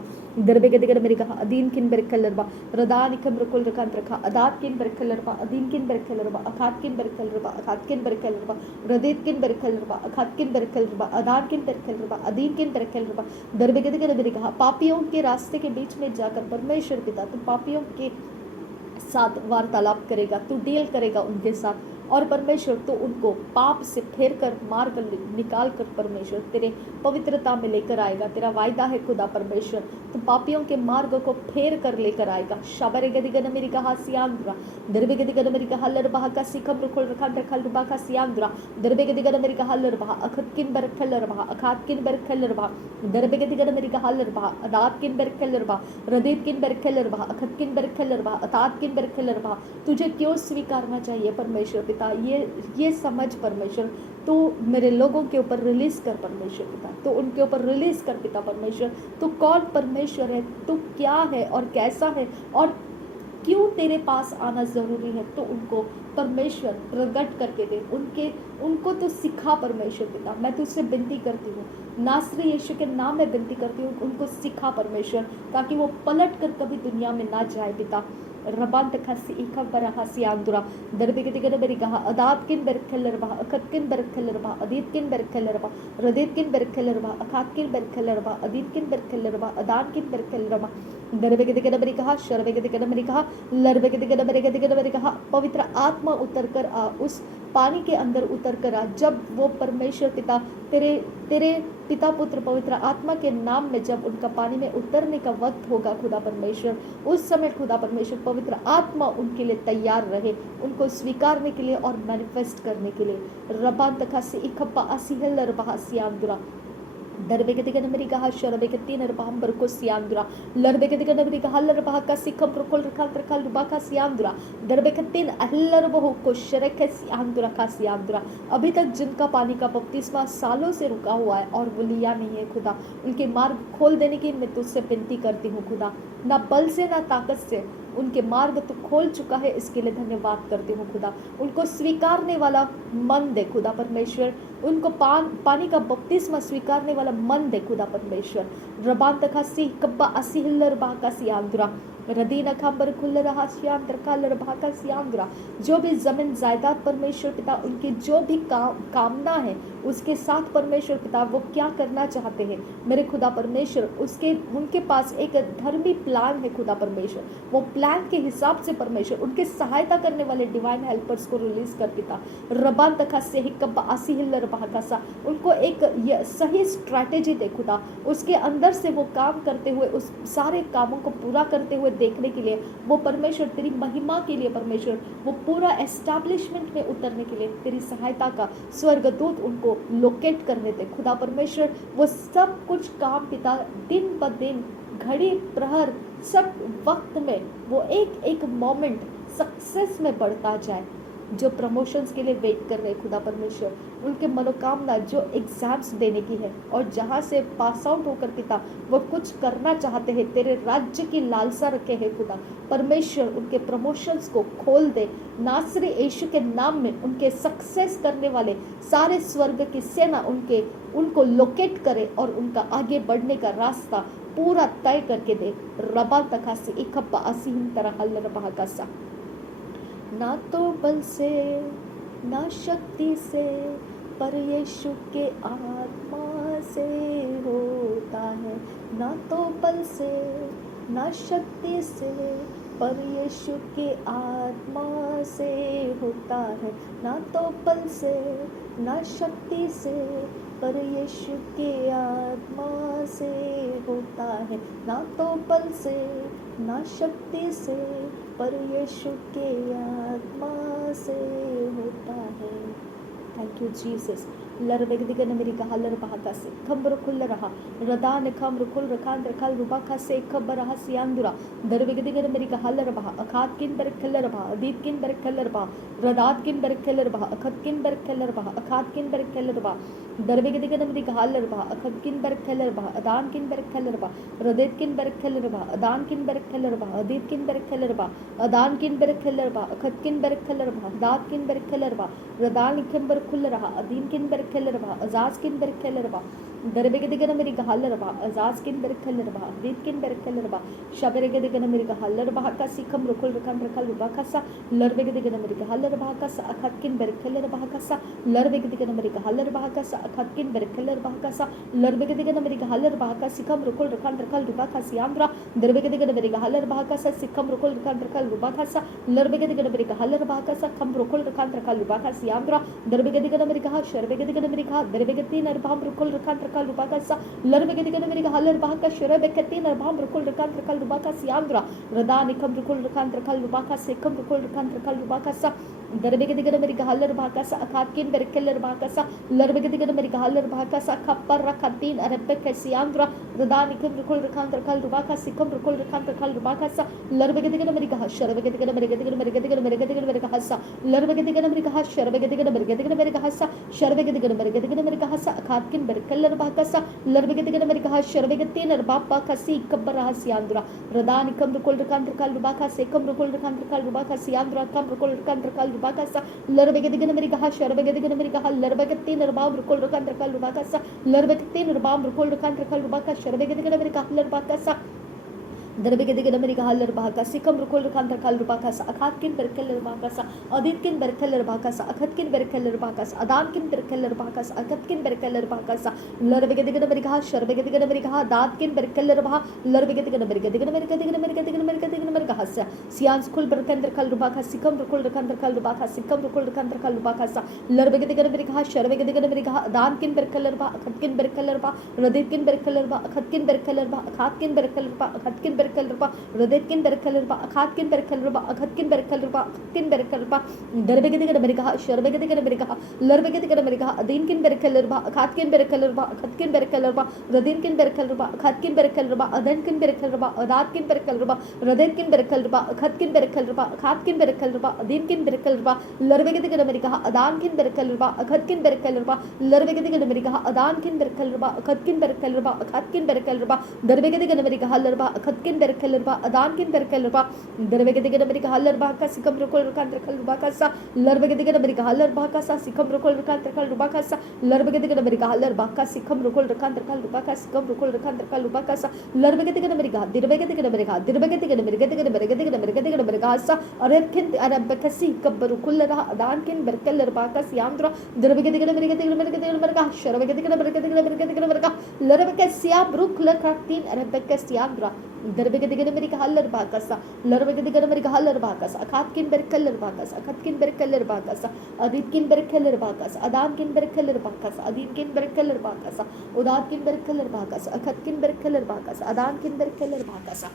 दरबेगदिगन मेरी कहा अदीन किन बरकलरबा रदान इखम रुकुल रखान रखा अदात किन बरकलरबा अदीन किन बरकलरबा अखात किन बरकलरबा अखात किन बरकलरबा रदेत किन बरकलरबा अखात किन बरकलरबा अदान किन बरकलरबा अदीन किन बरकलरबा दरबेगदिगन मेरी कहा पापियों के रास्ते के बीच में जाकर परमेश्वर पिता तो पापियों के साथ वार्तालाप करेगा, तू डील करेगा उनके साथ और परमेश्वर तो उनको पाप से फेर कर मार्ग निकाल कर परमेश्वर तेरे पवित्रता में लेकर आएगा। तेरा वायदा है खुदा परमेश्वर तो पापियों के मार्ग को फेर कर लेकर आएगा। शबरगदिगन मेरी कहा सियांद्रा दरबेगदिगन मेरी कहा लरबहा का सिखम रुकुल रखा रखल रुबा का सियांद्रा दरबेगदिगन मेरी कहा लरबहा अखत किन बरखल लरबहा अखात किन बरखल लरबहा दरबेगदिगन मेरी कहा लरबहा अदात किन बरखल लरबहा रदीत किन बरखल लरबहा अखत किन बरखल लरबहा अतात किन बरखल लरबहा तुझे क्यों स्वीकारना चाहिए परमेश्वर पिता ये समझ परमेश्वर तो मेरे लोगों के ऊपर रिलीज कर परमेश्वर पिता तो उनके ऊपर रिलीज कर पिता परमेश्वर तो कौन परमेश्वर है तो क्या है और कैसा है और क्यों तेरे पास आना ज़रूरी है तो उनको परमेश्वर प्रकट करके दे उनको तो सिखा परमेश्वर पिता मैं तुझसे विनती करती हूँ नासरी यीशु के नाम में विनती करती हूँ उनको सिखा परमेश्वर ताकि वो पलट कर कभी दुनिया में ना जाए पिता रबान तखसी इखा बरहसी आंदुरा दरबेगदिगन मेरी कहा अदात किन बरखलरबा अखत किन बरखलरबा अदीत किन बरखलरबा रदेत किन बरखलरबा अखात किन बरखलरबा अदीत किन बरखलरबा अदान किन बरखलरबा दरबेगदिगन मेरी कहा शरबेगदिगन मेरी कहा लरबेगदिगन मेरी कहा पवित्र आत्मा उतर कर आ उस पानी के अंदर उतर कर आ जब वो परमेश्वर पिता तेरे पिता पुत्र पवित्र आत्मा के नाम में जब उनका पानी में उतरने का वक्त होगा खुदा परमेश्वर उस समय खुदा परमेश्वर पवित्र आत्मा उनके लिए तैयार रहे उनको स्वीकारने के लिए और मैनिफेस्ट करने के लिए रबान तखासी इखप्पा असिहल रबासियांदुरा दरबेगदिगन मेरी कहा शरबेगतिन रबाम बरको सियांदुरा लरबेगदिगन मेरी कहा लरबहा का सिखम प्रकुल रखा रखा रुबा का सियांदुरा दरबेगतिन अहलर बहु को शरक सियांदुरा का सियांदुरा अभी तक जिनका पानी का बपतिस्मा सालों से रुका हुआ है और वो लिया नहीं है खुदा उनके मार्ग खोल देने की मैं तुझसे विनती करती हूँ खुदा ना बल से ना ताकत से उनके मार्ग तो खोल चुका है इसके लिए धन्यवाद करती हूँ खुदा उनको स्वीकारने वाला मन दे खुदा परमेश्वर उनको पानी का बपतिस्मा स्वीकारने वाला मन दे खुदा परमेश्वर। रबान तखासी कब्बा असी हिल्लर बाका सियांद्रा रदीना खंबर खुल रहा श्यांद्र कालर भाका सियांद्रा। जो भी जमीन जायदाद परमेश्वर पिता उनकी जो भी कामना है उसके साथ परमेश्वर पिता वो क्या करना चाहते हैं मेरे खुदा परमेश्वर, उसके उनके पास एक धर्मी प्लान है खुदा परमेश्वर। वो प्लान के हिसाब से परमेश्वर उनके सहायता करने वाले डिवाइन हेल्पर्स को रिलीज कर पिता। रबान तखा से ही कब्बा आसी हिल्लर भाकासा, उनको एक सही स्ट्रैटेजी दे खुदा, उसके अंदर से वो काम करते हुए उस सारे कामों को पूरा करते हुए देखने के लिए वो परमेश्वर तेरी महिमा के लिए परमेश्वर वो पूरा एस्टैब्लिशमेंट में उतरने के लिए तेरी सहायता का स्वर्गदूत उनको लोकेट करने दे खुदा परमेश्वर। वो सब कुछ काम पिता दिन ब दिन घड़ी प्रहर सब वक्त में वो एक एक मोमेंट सक्सेस में बढ़ता जाए। जो प्रमोशंस के लिए वेट कर रहे खुदा परमेश्वर, उनके मनोकामना जो एग्जाम्स देने की है और जहाँ से पास आउट होकर पिता वो कुछ करना चाहते हैं, तेरे राज्य की लालसा रखे हैं खुदा परमेश्वर, उनके प्रमोशंस को खोल दे नासरी यीशु के नाम में। उनके सक्सेस करने वाले सारे स्वर्ग की सेना उनको लोकेट करे और उनका आगे बढ़ने का रास्ता पूरा तय करके दे। रबा तखासी इकब्बा असीम तरह हल्लर बहाकासा। ना तो बल से ना शक्ति से पर यीशु के आत्मा से होता है। ना तो बल से ना शक्ति से पर यीशु के आत्मा से होता है। ना तो बल से ना शक्ति से पर यीशु के आत्मा से होता है। ना तो बल से ना शक्ति से पर यीशु के आत्मा से होता है। Thank you Jesus. लरबेगदिगन मेरी गहलर बहाका से खबर खुल रहा रदान खम्र खुल रखान रखल रुबाखा से खबर रहा सियांदुरा दरबेगदिगन मेरी गहलर बहा अखात किन बर खलर बहा अदीत किन बर खलर बहा रदात किन बर खलर बहा अखत किन बर खलर बहा अखात किन बर खलर बहा दरबेगदिगन मेरी गहलर बहा अखत किन बर खलर बहा अदान किन बर खलर बहा रदेत किन बर खलर बहा अदान किन बर खलर बहा अदीत किन बर खलर बहा अदान किन बर खलर बहा अखत किन बर खलर बहा दात किन बर खलर बहा रदान किन बर खुल रहा अदीन किन बर खलर बहा अजाज किन बर खलर बहा दरबेगदिगन मेरी गहलर बहा अजाज किन बर खलर बहा अदीत किन बर खलर बहा शबरेगदिगन मेरी गहलर बहा का सिखम रुकुल रखन रखल रुबा खसा लरबेगदिगन मेरी गहलर बहा का अखत किन बर खलर बहा का लरबेगदिगन मेरी गहलर बहा का अखत किन बर खलर बहा का लरबेगदिगन मेरी गहलर बहा का सिखम रुकुल रखन रखल रुबा खसियांद्रा दरबेगदिगन मेरी गहलर बहा का सिखम रुकुल रखन रखल रुबा खसा लरबेगदिगन मेरी गहलर बहा का खम रुकुल रखन रखल रुबा खसियांद्रा दरबेगदिगन मेरी कहा शरबेगदिगन मेरी कहा दरबेगति नरभाम रुकुल रखन रखल रुबा खसा लरबेगदिगन मेरी गहलर बहा का शरबेगति नरभाम रुकुल रखन रखल रुबा खसियांद्रा रदा निखम रुकुल रखन रखल रुबा खसिखम रुकुल रखन रखल रुबा खसा दरबेगदिगन मेरी गहलर बहा का अखात किन बर खलर बहा का लरबेगदिगन मेरी गहलर बहा का खपर रखतीन अरबे खसियांद्रा रदा निखम रुकुल रखन रखल रुबा खसिखम रुकुल रखन रखल रुबा खसा लरबेगदिगन मेरी कहा शरबेगदिगन मेरी गदिगन मेरी गदिगन मेरी गदिगन मेरी कहा लरबेगदिगन मेरी कहा शरबेगदिगन मेरी गदिगन मेरी कहा शरबेगदिगन मेरी गदिगन मेरी कहा अखात किन बर खलर बहा का लरबेगदिगन मेरी कहा शरबेगतिन अरबापा खसी कबर हसियांद्रा रदा निखम रुकुल रखन रखल रुबा खसिखम रुकुल रखन रखल रुबा खसियांद्रा कम रुकुल रखन रखल रुबा खसा लरबेगदिगन मेरी कहा शरबेगदिगन मेरी कहा लरबेगतिन अरबाम रुकुल रखन रखल रुबा खसा लरबेगतिन अरबाम रुकुल रखन रखल रुबा खसा शरबेगदिगन मेरी कहा लरबा खसा दरबेगदिगन मेरी गहलर बहा का सिखम रुकुल रखन रखल रुबा खसा अखात किन बर खलर बहा का अदीत किन बर खलर बहा का अखत किन बर खलर बहा का अदान किन बर खलर बहा का अखत किन बर खलर बहा का लरबेगदिगन मेरी कहा शरबेगदिगन मेरी कहा दात किन बर खलर बहा लरबेगदिगन मेरी गदिगन मेरी गदिगन मेरी गदिगन मेरी गदिगन मेरी कहा सियांस खुल बर खन रखल रुबा का सिखम रुकुल रखन रखल रुबा का सिखम रुकुल रखन रखल रुबा का लरबेगदिगन मेरी कहा शरबेगदिगन मेरी कहा दान किन बर खलर बहा अखत किन बर खलर बहा रदीत किन बर खलर बहा अखत किन बर खलर बहा अखात किन बर खलर बहा अखत किन बर खलर बहा रदेत किन बर खलर बहा अखात किन बर खलर बहा अखत किन बर खलर बहा अखत किन बर खलर बहा दरबेगदिगन मेरी कहा शरबेगदिगन मेरी कहा लरबेगदिगन मेरी कहा अदीन किन बर खलर बहा अखात किन बर खलर बहा अखत किन बर खलर बहा रदीन किन बर खलर बहा अखात किन बर खलर बहा अदन किन बर खलर बहा अदात किन बर खलर बहा रदेत किन बर खलर बहा अखत किन बर खलर बहा अखात किन बर खलर बहा अदीन किन बर खलर बहा लरबेगदिगन मेरी कहा अदान किन बर खलर बहा अखत किन बर खलर बहा लरबेगदिगन मेरी कहा अदान किन बर खलर बहा अखत किन बर खलर बहा अखात किन बर खलर बहा दरबेगदिगन मेरी कहा लरबा अखत किन kin berkeler ba adan kin berkeler ba derbegede Amerika haller ba ka sikam rukul rukan terkal rubakasa larbegede Amerika haller ba ka sa sikam rukul rukan terkal rubakasa larbegede Amerika haller ba ka sikam rukul rukan terkal rubakasa sikam rukul rukan terkal rubakasa larbegede Amerika dirbegede Amerika dirbegede Amerika sa arabkin arabakasi kabru kullera adan kin berkeler ba ka siandra derbegede Amerika sharabegede Amerika larbekasiya brukla kratin arabakasiandra derbegede Amerika haller ba ka sa larbegede Amerika haller ba ka sa akatkin berkeler ba ka sa akatkin berkeler ba ka sa aditkin berkeler ba ka sa adankin berkeler ba ka sa adinkin berkeler ba ka sa udatkin berkeler ba ka sa akatkin berkeler ba ka sa adankin berkeler ba ka sa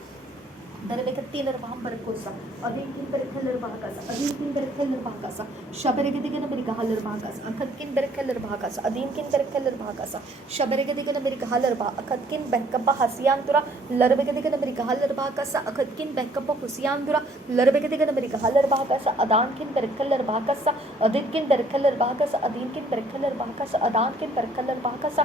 Darabekatiler Bambarcosa, Adinkin Berkeller Bagas, Adinkin Berkeller Bagas, Shaberegadigan America Haller Bagas, Akatkin Berkeller Bagas, Adinkin Berkeller Bagas, Shaberegadigan America Haller Ba, Akatkin Bekapa Hasiantura, Larbegadigan America Haller Bagas, Akatkin Bekapa Husiandura, Larbegadigan America Haller Bagas, Adankin Berkeller Bagas, Adinkin Berkeller Bagas, Adinkin Berkeller Bagas, Adankin Berkeller Bagas,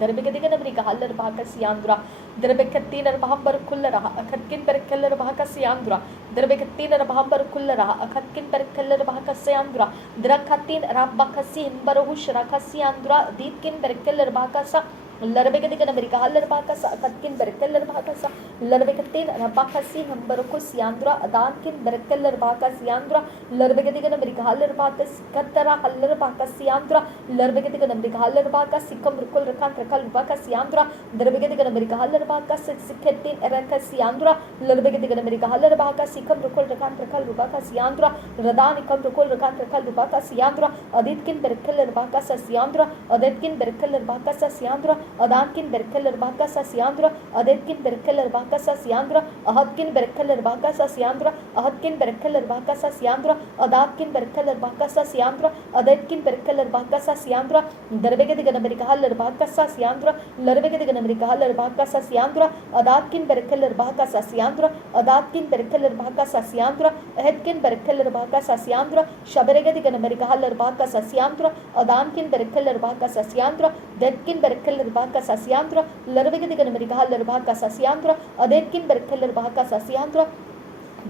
Darbegadigan America Haller Bagas Yandra, Darbekatiler Bambar Kullera, Akatkin Berkeller Bagas Yandra, Darbekatiler Bambar Kullera, Akatkin Berkeller Bagas Yandra, Drakatin Rabakasi, Barush Rakasi Andra, Ditkin Berkeller Bagasa. Larbegadigan America Haller Bagas, Akatkin Berkeller Bagas, Larbekatin Rabakasi, Hambarukus Yandra, Adankin Berkeller Bagas Yandra, Larbegadigan America Haller Bagas, Katara Haller Bagas Yandra, Larbegadigan America Haller Bagas, Sikam Rukul Rakan Rakal Bagas Yandra, Darbegadigan America Haller Bagas, Siketin Erakas Yandra, Larbegadigan America Haller Bagas, Sikam Rukul Rakan Rakal Bagas Yandra, Radanikam Rukul Rakan Rakal Bagas Yandra, Aditkin Berkeller Bagas Yandra, Adetkin Berkeller Bagas Yandra, Adankin Berkeller Bagas Yandra, Adetkin Berkeller Bagas Yandra, Ahadkin Berkeller Bagas Yandra, Ahadkin Berkeller Bagas Yandra, Adatkin Berkeller Bagas Yandra, Adetkin Berkeller Bagas Yandra, Darbegadigan America Haller Bagas Yandra, Larbegadigan America Haller Bagas Yandra, Adatkin Berkeller Bagas Yandra, Adatkin Berkeller Bagas Yandra, Ahadkin Berkeller Bagas Yandra, Shaberegadigan America Haller Bagas Yandra, Adankin Berkeller Bagas Yandra, Detkin Berkeller Bagas Yandra, Larbegadigan America Haller Bagas Yandra, Adetkin Berkeller Bagas Yandra,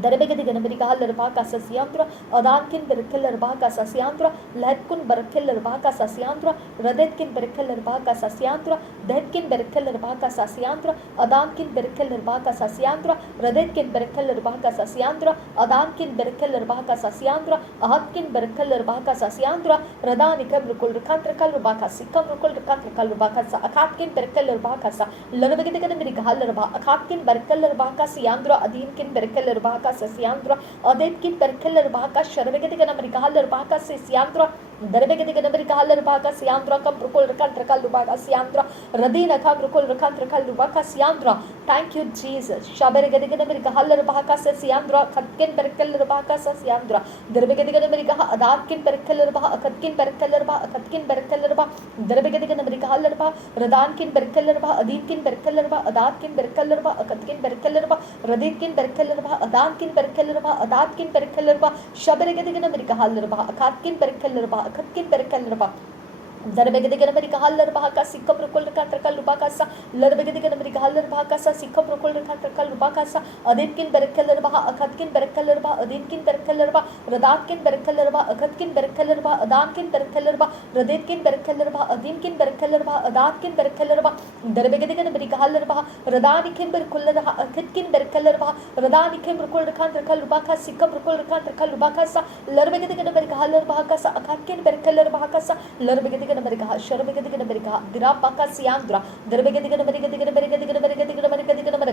Darbegadigan America Haller Bagas Yandra, Adankin Berkeller Bagas Yandra, Latkun Berkeller Bagas Yandra, Radetkin Berkeller Bagas Yandra, Detkin Berkeller Bagas Yandra, Adankin Berkeller Bagas Yandra, Radetkin Berkeller Bagas Yandra, Adankin Berkeller Bagas Yandra, Ahadkin Berkeller Bagas Yandra, Radanikam Rukul Rakantrakal Bagas, Sikam Rukul Rakantrakal Bagas, Akatkin Berkeller Bagas, Larbegadigan America Haller Bagas, Akatkin Berkeller Bagas Yandra, Adinkin Berkeller Bagas Yandra, Adetkin Berkeller Bagas, Sharabegadigan America Haller Bagas Yandra, Darbegadigan America Haller Bagas Yandra, Kam Rukul Rakantrakal Bagas Yandra, Radina Kam Rukul Rakantrakal Bagas Yandra. Thank you, Jesus. Shaberegadigan America Haller Bagas Yandra, Katkin Berkeller Bagas Yandra, Darbegadigan America Adatkin Berkeller Ba, Akatkin Berkeller Ba, Akatkin Berkeller Ba, Darbegadigan America Haller Ba, Radankin Berkeller Ba, Aditkin Berkeller Ba, Adatkin Berkeller Ba, Akatkin Berkeller Ba, Raditkin Berkeller Ba, Adankin Berkeller Ba, Adatkin Berkeller Ba, Shaberegadigan America Haller Ba, Akatkin Berkeller Ba, Akatkin Berkeller Ba. Darbegadigan America Haller Bagas, Sikam Rukul Rakantrakal Bakasa, Larbegadigan America Haller Bagasa, Sikam Rukul Rakantrakal Bakasa, Aditkin Berkeller Ba, Akatkin Berkeller Ba, Adinkin Berkeller Ba, Radatkin Berkeller Ba, Akatkin Berkeller Ba, Adankin Berkeller Ba, Radetkin Berkeller Ba, Adinkin Berkeller Ba, Adatkin Berkeller Ba, Darbegadigan America Haller Ba, Radanikin Berkuller, Akatkin Berkeller Ba, Radanikin Rukul Rakantrakal Bakasa, Sikam Rukul Rakantrakal Bakasa, Larbegadigan America Haller Bagasa, Akatkin Berkeller Bakasa, Larbegadigan America, Sharabegadigan America, Dirapaka Siandra, Darbegadigan America,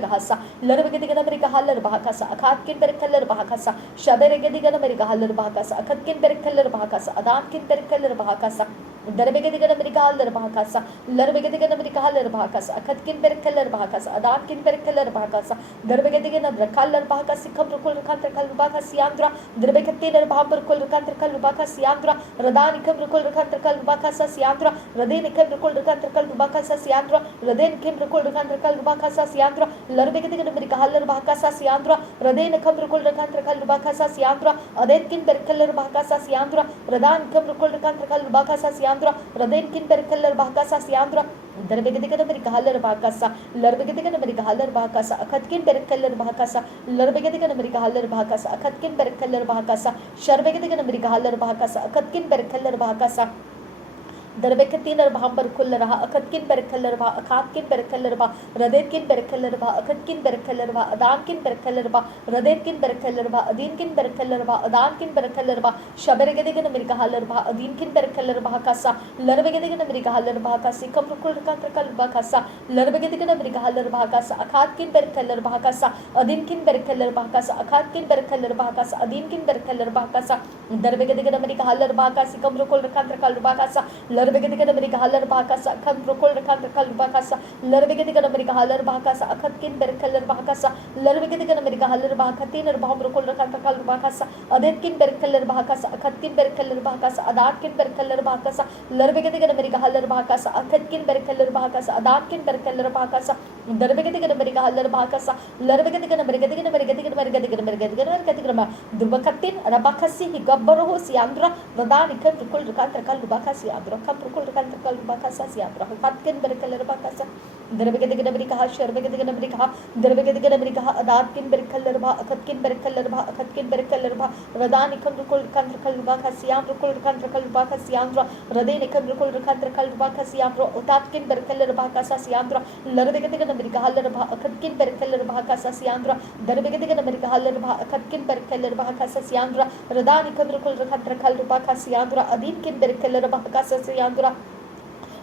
Hasa, Larbegadigan America Haller Bahakasa, Akatkin Berkeller Bahakasa, Shaberegadigan America Haller Bahakasa, Akatkin Berkeller Bahakasa, Adankin Berkeller Bahakasa, Darbegadigan America Haller Bahakasa, Larbegadigan America Haller Bahakasa, Akatkin Berkeller Bahakasa, Adankin Berkeller Bahakasa, Darbegadigan Rakaller Bahakasi, Kamrukul Rakantrakal Bakas Yandra, Darbekatin Bahamburkul Rakantrakal Bakas Yandra, Radanikam Rukul Rakantrakal Bakasa Yandra, Radenikim Rukul Rakantrakal Bakasa Yandra, Radenikim Rukul Rakantrakal Bakasa Yandra, Larbegadigan America Haller Bahakasa Yandra, Radenikam Rukul Rakantrakal Bakasa Yandra, Adetkin Berkeller Bahakasa Yandra, Radanikim Rukul Rakantrakal Bakasa Yandra, siandra raden kin berkeller bahkasa siandra darbegedikan berikahaler bahkasa larbegedikan berikahaler bahkasa akatkin berkeller bahkasa larbegedikan berikahaler bahkasa akatkin berkeller bahkasa sharbegedikan berikahaler bahkasa akatkin berkeller bahkasa दरबेकतीन रभाम Barkul रहा अकतकिन बरकल रहा अखातकिन बरकल रहा रदेतकिन बरकल रहा अकतकिन बरकल रहा अदानकिन बरकल रहा रदेतकिन बरकल रहा अदीनकिन बरकल रहा अदानकिन बरकल रहा शबरगदिगन America हाल रहा अदीनकिन बरकल रहा कासा लरबगदिगन अमेरिका हाल रहा कासी कम रुकुल रका तरकल रहा कासा लरबगदिगन अमेरिका हाल रहा कासा अखातकिन बरकल रहा कासा अदीनकिन बरकल रहा कासा अखातकिन बरकल रहा कासा अदीनकिन बरकल रहा कासा दरबगदिगन अमेरिका हाल रहा कासी कम रुकुल रका तरकल रहा कासा लरबगदिगन अमेरिका हालर bahkasa akan prokol rekan terkal bahkasa larbegedigan America हालर bahkasa akatkin berkeller bahkasa larbegedigan America हालर bahkatin baham prokol rekan terkal bahkasa adetkin berkeller bahkasa akatkin berkeller bahkasa adatkin berkeller bahkasa larbegedigan America हालर bahkasa akatkin berkeller bahkasa adatkin berkeller bahkasa darbegedigan America हालर bahkasa larbegedigan bergedigan durbakatin rabakasi higabbarohu siandra dadanikan prokol rekan terkal bahkasa siandra prokol rekan terkal bahkasa siandra hakatkin berkeller bahkasa darbegedigan America शर्बegedigan America darbegedigan America adatkin berkeller bah akatkin berkeller bah akatkin berkeller bah radanikan prokol rekan terkal bahkasa siandra prokol rekan terkal bahkasa siandra radenikan prokol rekan terkal bahkasa siandra utatkin berkeller bahkasa siandra larbegedigan America हालर bah akatkin berkeller bahkasa siandra darbegedigan America हालर bah akatkin berkeller bahkasa siandra radanikan prokol rekan terkal bahkasa siandra adinkin berkeller bahkasa siandra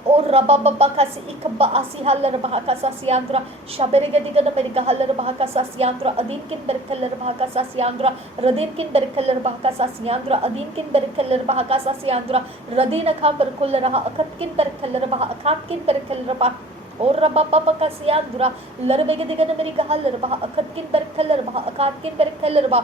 और रबा बब्बा कासी इकब्बा आसी hauler bahkasa siandra shaberigedigan America हालर bahkasa siandra adinkin berkeller bahkasa siandra radinkin berkeller bahkasa siandra adinkin berkeller bahkasa siandra radina kham berkull raha akatkin berkeller bah akatkin berkeller bah और रबा पापा का सियादुरा लरबेगदिगन अमेरिका हालर bah akatkin berkeller bah akatkin berkeller bah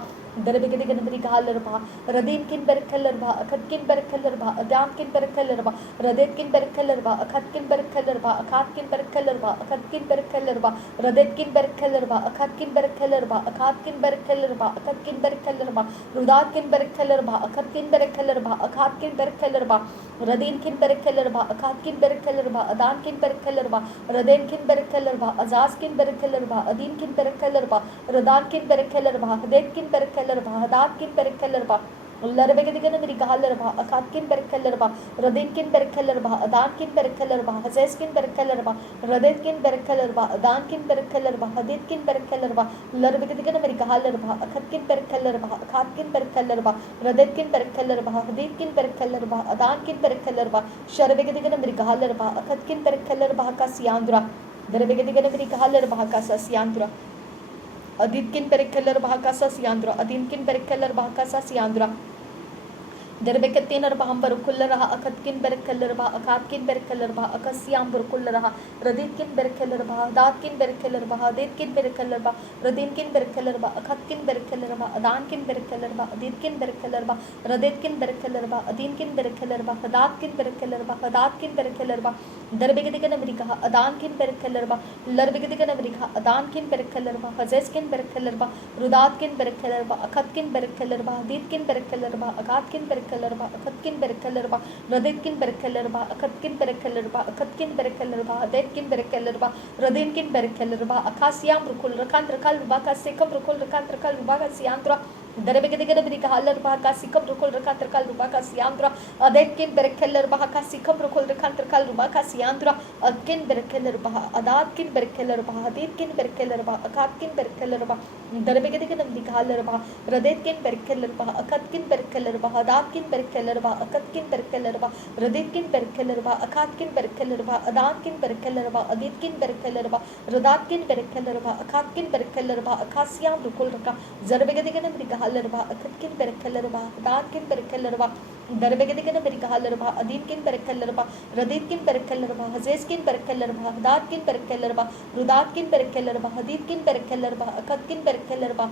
darbegedigan America हालर bah radinkin berkeller bah akatkin berkeller bah adamkin berkeller bah radetkin berkeller bah akatkin berkeller bah akatkin berkeller bah akatkin berkeller bah radetkin berkeller bah akatkin berkeller bah akatkin berkeller bah akatkin berkeller bah rudatkin berkeller bah akatkin berkeller bah akatkin berkeller bah radinkin berkeller bah akatkin berkeller bah adankin berkeller bah radenkin berkeller bah azaskin berkeller bah adinkin berkeller bah radankin berkeller bah hadetkin berkeller bah hadatkin berkeller bah लरबेगदिगन America हालर bah akatkin berkeller bah radinkin berkeller bah adankin berkeller bah haseskin berkeller bah radetkin berkeller bah adankin berkeller bah hadetkin berkeller bah larbegedigan America हालर bah akatkin berkeller bah akatkin berkeller bah radetkin berkeller bah hadetkin berkeller bah adankin berkeller bah sharbegedigan America हालर bah akatkin berkeller bah ka siandra darbegedigan America हालर bah ka siandra aditkin berkeller bah ka siandra adinkin berkeller bah ka siandra दरबेकतीन रबाम Barkul रहा अकतकिन बरकल रहा अकातकिन बरकल रहा अकसियाम बरकुल रहा रदीतकिन बरकल रहा दातकिन बरकल रहा देतकिन बरकल रहा रदीनकिन बरकल रहा अकतकिन बरकल रहा अदानकिन बरकल रहा अदीतकिन बरकल रहा रदेतकिन बरकल रहा अदीनकिन बरकल रहा दातकिन बरकल रहा दातकिन बरकल रहा दरबेगदिगन अमेरिका अदानकिन बरकल रहा लरबेगदिगन अमेरिका अदानकिन बरकल रहा हजेसकिन बरकल रहा रुदातकिन बरकल रहा अकतकिन बरकल रहा अदीतकिन बरकल रहा अकातकिन berkeller bah akatkin berkeller bah radetkin berkeller bah akatkin berkeller bah akatkin berkeller bah adetkin berkeller bah radinkin berkeller bah akasiam rukul rakan rakal bah kasekam rukul rakan rakal bah kasiantra darbegedigan America हालर bah kasikam rukul rakan rakal bah kasiantra adetkin berkeller bah kasikam rukul rakan rakal bah kasiantra adkin berkeller bah adatkin berkeller bah adetkin berkeller bah akatkin berkeller bah darbegedigan America हालर bah radetkin berkeller bah akatkin berkeller bah adatkin berkeller bah akatkin berkeller bah radetkin berkeller bah akatkin berkeller bah adatkin berkeller bah adetkin berkeller bah radatkin berkeller bah akatkin berkeller bah akasiam rukul raka darbegedigan America हालर bah akatkin berkeller bah adatkin berkeller bah darbegedigan America हालर bah adinkin berkeller bah radetkin berkeller bah haseskin berkeller bah adatkin berkeller bah rudatkin berkeller bah aditkin berkeller bah akatkin berkeller bah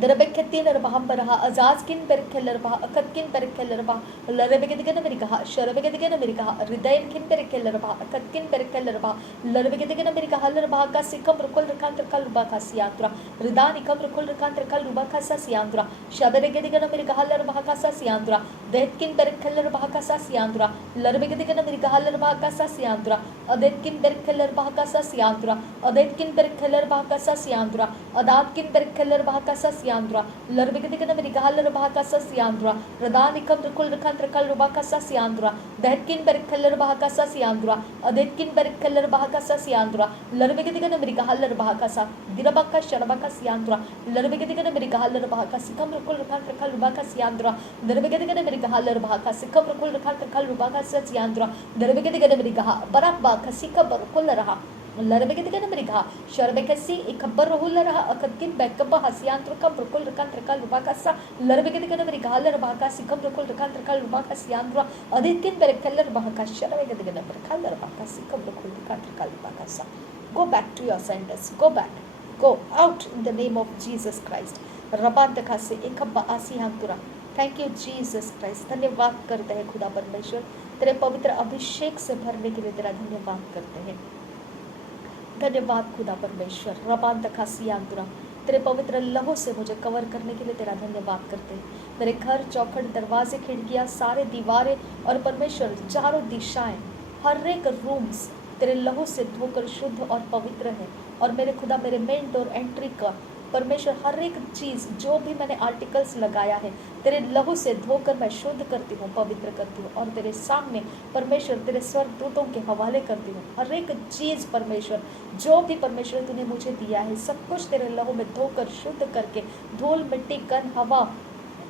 दरबेखेत्ती नरबहम बरहा अजाज किन पेरखेलर बहा अकत किन पेरखेलर बहा लरबेगेदिगन मेरिकहा शरबेगेदिगन मेरिकहा हृदयन किन पेरखेलर बहा अकत किन पेरखेलर बहा लरबेगेदिगन मेरिकहा लरबहा का सिकम रुकुल रखांतर कल रुबा का सियांत्रा हृदानी कम रुकुल रखांतर कल रुबा का सियांत्रा शबरेगेदिगन मेरिकहा लरबहा का सियांत्रा देत किन पेरखेलर बहा का सियांत्रा लरबेगेदिगन मेरिकहा लरबहा का सियांत्रा अदेत किन पेरखेलर बहा का सियांत्रा अदेत किन पेरखेलर बहा का सियांत्रा अदात किन पेरखेलर बहा का सियांत्रा लरबेगेदिगन मेरिकहा लरबहा का सियांत्रा रदानिकम रुकुल रखांतर कल रुबा का सियांत्रा देत किन पेरखेलर बहा का सियांत्रा अदेत किन पेरखेलर बहा का सियांत्रा लरबेगेदिगन मेरिकहा लरबहा का दिरबा का शरबा का सियांत्रा लरबेगेदिगन मेरिकहा लरबहा का सिकम रुकुल रखांतर कल रुबा का सियांत्रा दरबेगेदिगन मेरिकहा लरबहा का सिकम रुकुल रखांतर कल रुबा का सियांत्रा दरबेगेदिगन मेरिकहा बराबा का सिकम रुकुल रहा लरबेगेदिगन मेरिकहा शरबेकसी इकबर रुहुल रहा अकदकिन बैकब हसियांत्र कम रुकुल रखांतर कल रुबा का सा लरबेगेदिगन मेरिकहा लरबहा का सिकम रुकुल रखांतर कल रुबा का सियांत्रा अदितिन बेरकलर रबहा का शरबेगेदिगन मेरिकहा लरबहा का सिकम रुकुल रखांतर कल रुबा का सा Go back to your sentence. Go back. Go out in the name of Jesus Christ. रबांतका से एक आसी तुरा. Thank you Jesus Christ. धन्यवाद करते हैं खुदा परमेश्वर, तेरे पवित्र अभिषेक से भरने के लिए तेरा धन्यवाद करते हैं. धन्यवाद खुदा परमेश्वर. रबांतका सियांतुरा, तेरे पवित्र लहू से मुझे कवर करने के लिए तेरा धन्यवाद करते हैं. मेरे घर, चौखट, दरवाजे, खिड़कियां, सारे दीवारें और परमेश्वर चारों दिशाएं, हर एक रूम्स तेरे लहू से धोकर शुद्ध और पवित्र है. और मेरे खुदा, मेरे मेन डोर एंट्री का परमेश्वर हर एक चीज़ जो भी मैंने आर्टिकल्स लगाया है तेरे लहू से धोकर मैं शुद्ध करती हूँ, पवित्र करती हूँ और तेरे सामने परमेश्वर तेरे स्वर्गदूतों के हवाले करती हूँ. हर एक चीज़ परमेश्वर जो भी परमेश्वर तूने मुझे दिया है सब कुछ तेरे लहू में धोकर शुद्ध करके, धूल मिट्टी कण हवा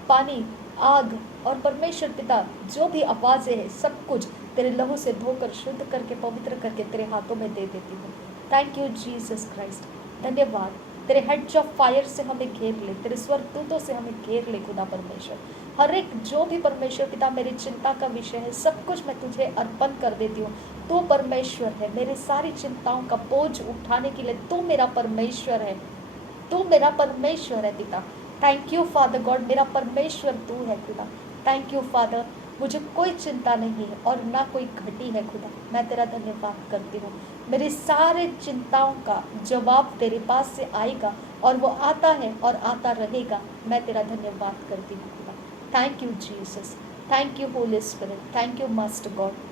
पानी आग और परमेश्वर पिता जो भी आवाज़ें हैं सब कुछ तेरे लहू से धोकर शुद्ध करके पवित्र करके तेरे हाथों में दे देती हूँ. Thank you Jesus Christ. धन्यवाद. तेरे हेड्स ऑफ फायर से हमें घेर ले, तेरे स्वर्गदूतों से हमें घेर ले खुदा परमेश्वर. हर एक जो भी परमेश्वर पिता मेरी चिंता का विषय है सब कुछ मैं तुझे अर्पण कर देती हूँ. तू परमेश्वर है, मेरी सारी चिंताओं का बोझ उठाने के लिए तू मेरा परमेश्वर है, तू मेरा परमेश्वर है पिता. थैंक यू फादर गॉड, मेरा परमेश्वर तू है खुदा. Thank you father. मुझे कोई चिंता नहीं है और ना कोई घटी है खुदा. मैं तेरा धन्यवाद करती हूँ. मेरी सारे चिंताओं का जवाब तेरे पास से आएगा और वो आता है और आता रहेगा. मैं तेरा धन्यवाद करती हूँ खुदा. Thank you Jesus. Thank you holy spirit. Thank you master god.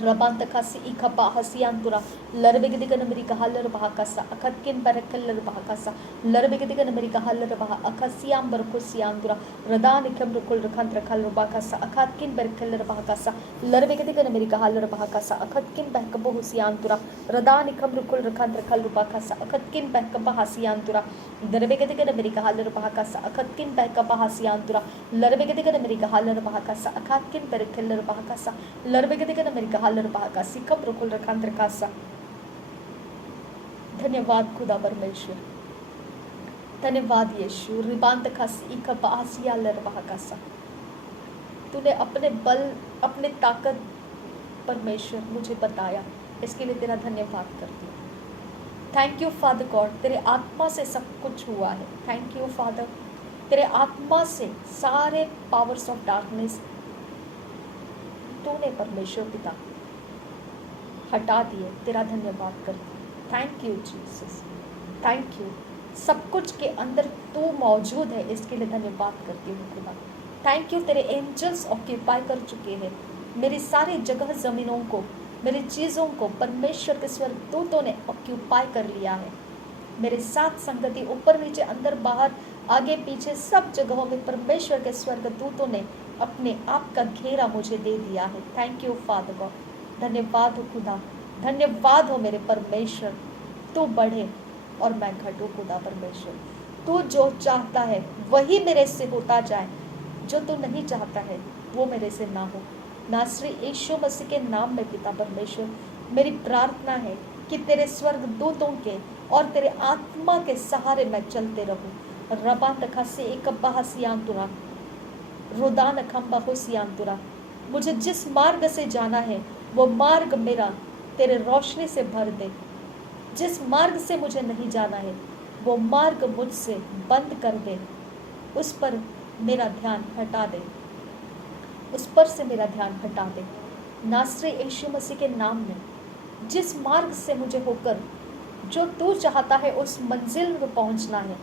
रबांतकासी इखबा हसियांतुरा लरबेगदिगन अमेरिका हलर बहाकासा अखतकिन बरकलर बहाकासा लरबेगदिगन अमेरिका हलर बहा अखसियाम बरकुसियांतुरा रदानिकम रुकुल रखांत रखल बहाकासा अखतकिन बरकलर बहाकासा लरबेगदिगन अमेरिका हलर बहाकासा अखतकिन बहकबो हुसियांतुरा रदानिकम रुकुल रखांत रखल बहाकासा अखतकिन बहकबा हसियांतुरा दरबेगदिगन अमेरिका हलर बहाकासा अखतकिन बहकबा हसियांतुरा लरबेगदिगन अमेरिका हलर बहाकासा अखतकिन बरकलर बहाकासा लरबेगदिगन अमेरिका हालर बहाका सिकम रुकुल रखांतर कासा. धन्यवाद खुदा परमेश्वर. धन्यवाद यीशु. रिबांत खासी इकबा आसिया लर बहाकासा. तूने अपने बल अपने ताकत परमेश्वर मुझे बताया, इसके लिए तेरा धन्यवाद करती हूँ. Thank you father God. तेरे आत्मा से सब कुछ हुआ है. Thank you father. तेरे आत्मा से सारे पावर्स ऑफ डार्कनेस तूने परमेश्वर पिता हटा दिए. तेरा धन्यवाद करती हूँ. Thank you Jesus. Thank you. सब कुछ के अंदर तू मौजूद है, इसके लिए धन्यवाद करती हूँ खुदा. Thank you. तेरे एंजल्स ऑक्यूपाई कर चुके हैं मेरी सारी जगह ज़मीनों को, मेरी चीज़ों को परमेश्वर के स्वर्गदूतों ने ऑक्यूपाई कर लिया है. मेरे साथ संगति ऊपर नीचे अंदर बाहर आगे पीछे सब जगहों में परमेश्वर के स्वर्गदूतों ने अपने आप का घेरा मुझे दे दिया है. Thank you father God. धन्यवाद हो खुदा. धन्यवाद हो मेरे परमेश्वर. तू बढ़े और मैं घटूं खुदा परमेश्वर. तू जो चाहता है वही मेरे से होता जाए, जो तू नहीं चाहता है वो मेरे से ना हो. नासरी यीशु मसीह के नाम में पिता परमेश्वर मेरी प्रार्थना है कि तेरे स्वर्गदूतों के और तेरे आत्मा के सहारे मैं चलते रहूं. रबा तखा से एक बहासियांतुरा रुदान खम्बा हुसियांतुरा. मुझे जिस मार्ग से जाना है वो मार्ग मेरा तेरे रोशनी से भर दे. जिस मार्ग से मुझे नहीं जाना है वो मार्ग मुझसे बंद कर दे, उस पर मेरा ध्यान हटा दे, उस पर से मेरा ध्यान हटा दे। नासरी यीशु मसीह के नाम में जिस मार्ग से मुझे होकर जो तू चाहता है उस मंजिल में पहुंचना है,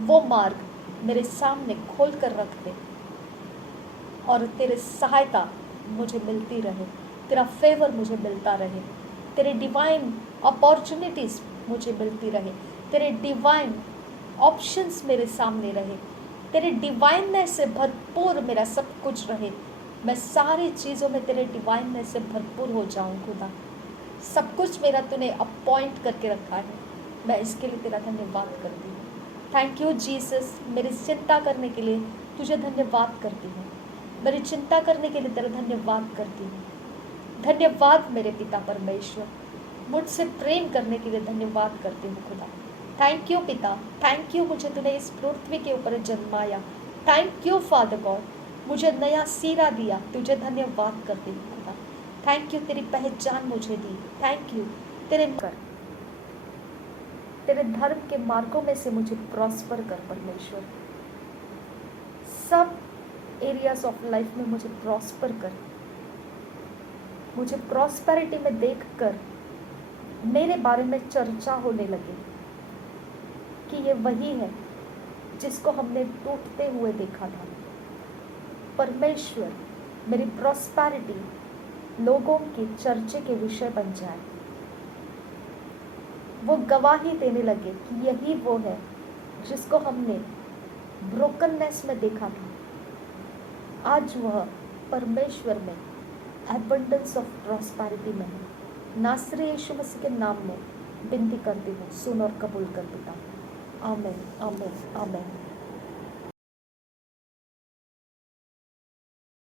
वो मार्ग मेरे सामने खोल कर रख दे और तेरे सहायता मुझे मिलती रहे, तेरा फेवर मुझे मिलता रहे, तेरे डिवाइन अपॉर्चुनिटीज मुझे मिलती रहे, तेरे डिवाइन ऑप्शंस मेरे सामने रहे, तेरे डिवाइननेस से भरपूर मेरा सब कुछ रहे। मैं सारी चीज़ों में तेरे डिवाइननेस से भरपूर हो जाऊं खुदा। सब कुछ मेरा तूने अपॉइंट करके रखा है, मैं इसके लिए तेरा धन्यवाद करती हूँ। Thank you Jesus. मेरी चिंता करने के लिए तुझे धन्यवाद करती हूँ, मेरी चिंता करने के लिए तेरा धन्यवाद करती हूँ। धन्यवाद मेरे पिता परमेश्वर, मुझसे प्रेम करने के लिए धन्यवाद करती हूँ खुदा। थैंक यू पिता, थैंक यू मुझे तूने इस पृथ्वी के ऊपर जन्माया। थैंक यू फादर गॉड, मुझे नया सीरा दिया, तुझे धन्यवाद करती हूँ खुदा। थैंक यू, तेरी पहचान मुझे दी। थैंक यू, तेरे धर्म के मार्गों में से मुझे प्रॉस्पर कर परमेश्वर। सब एरियाज ऑफ लाइफ में मुझे प्रॉस्पर कर। मुझे प्रॉस्पेरिटी में देखकर मेरे बारे में चर्चा होने लगे कि ये वही है जिसको हमने टूटते हुए देखा था। परमेश्वर, मेरी प्रॉस्पेरिटी लोगों की चर्चे के विषय बन जाए, वो गवाही देने लगे कि यही वो है जिसको हमने ब्रोकननेस में देखा था। आज वह परमेश्वर में एबंडेंस ऑफ प्रॉस्पेरिटी में है। नासरी यीशु मसीह के नाम में विनती करती हूँ, सुन और कबूल कर पिता। आमीन, आमीन, आमीन।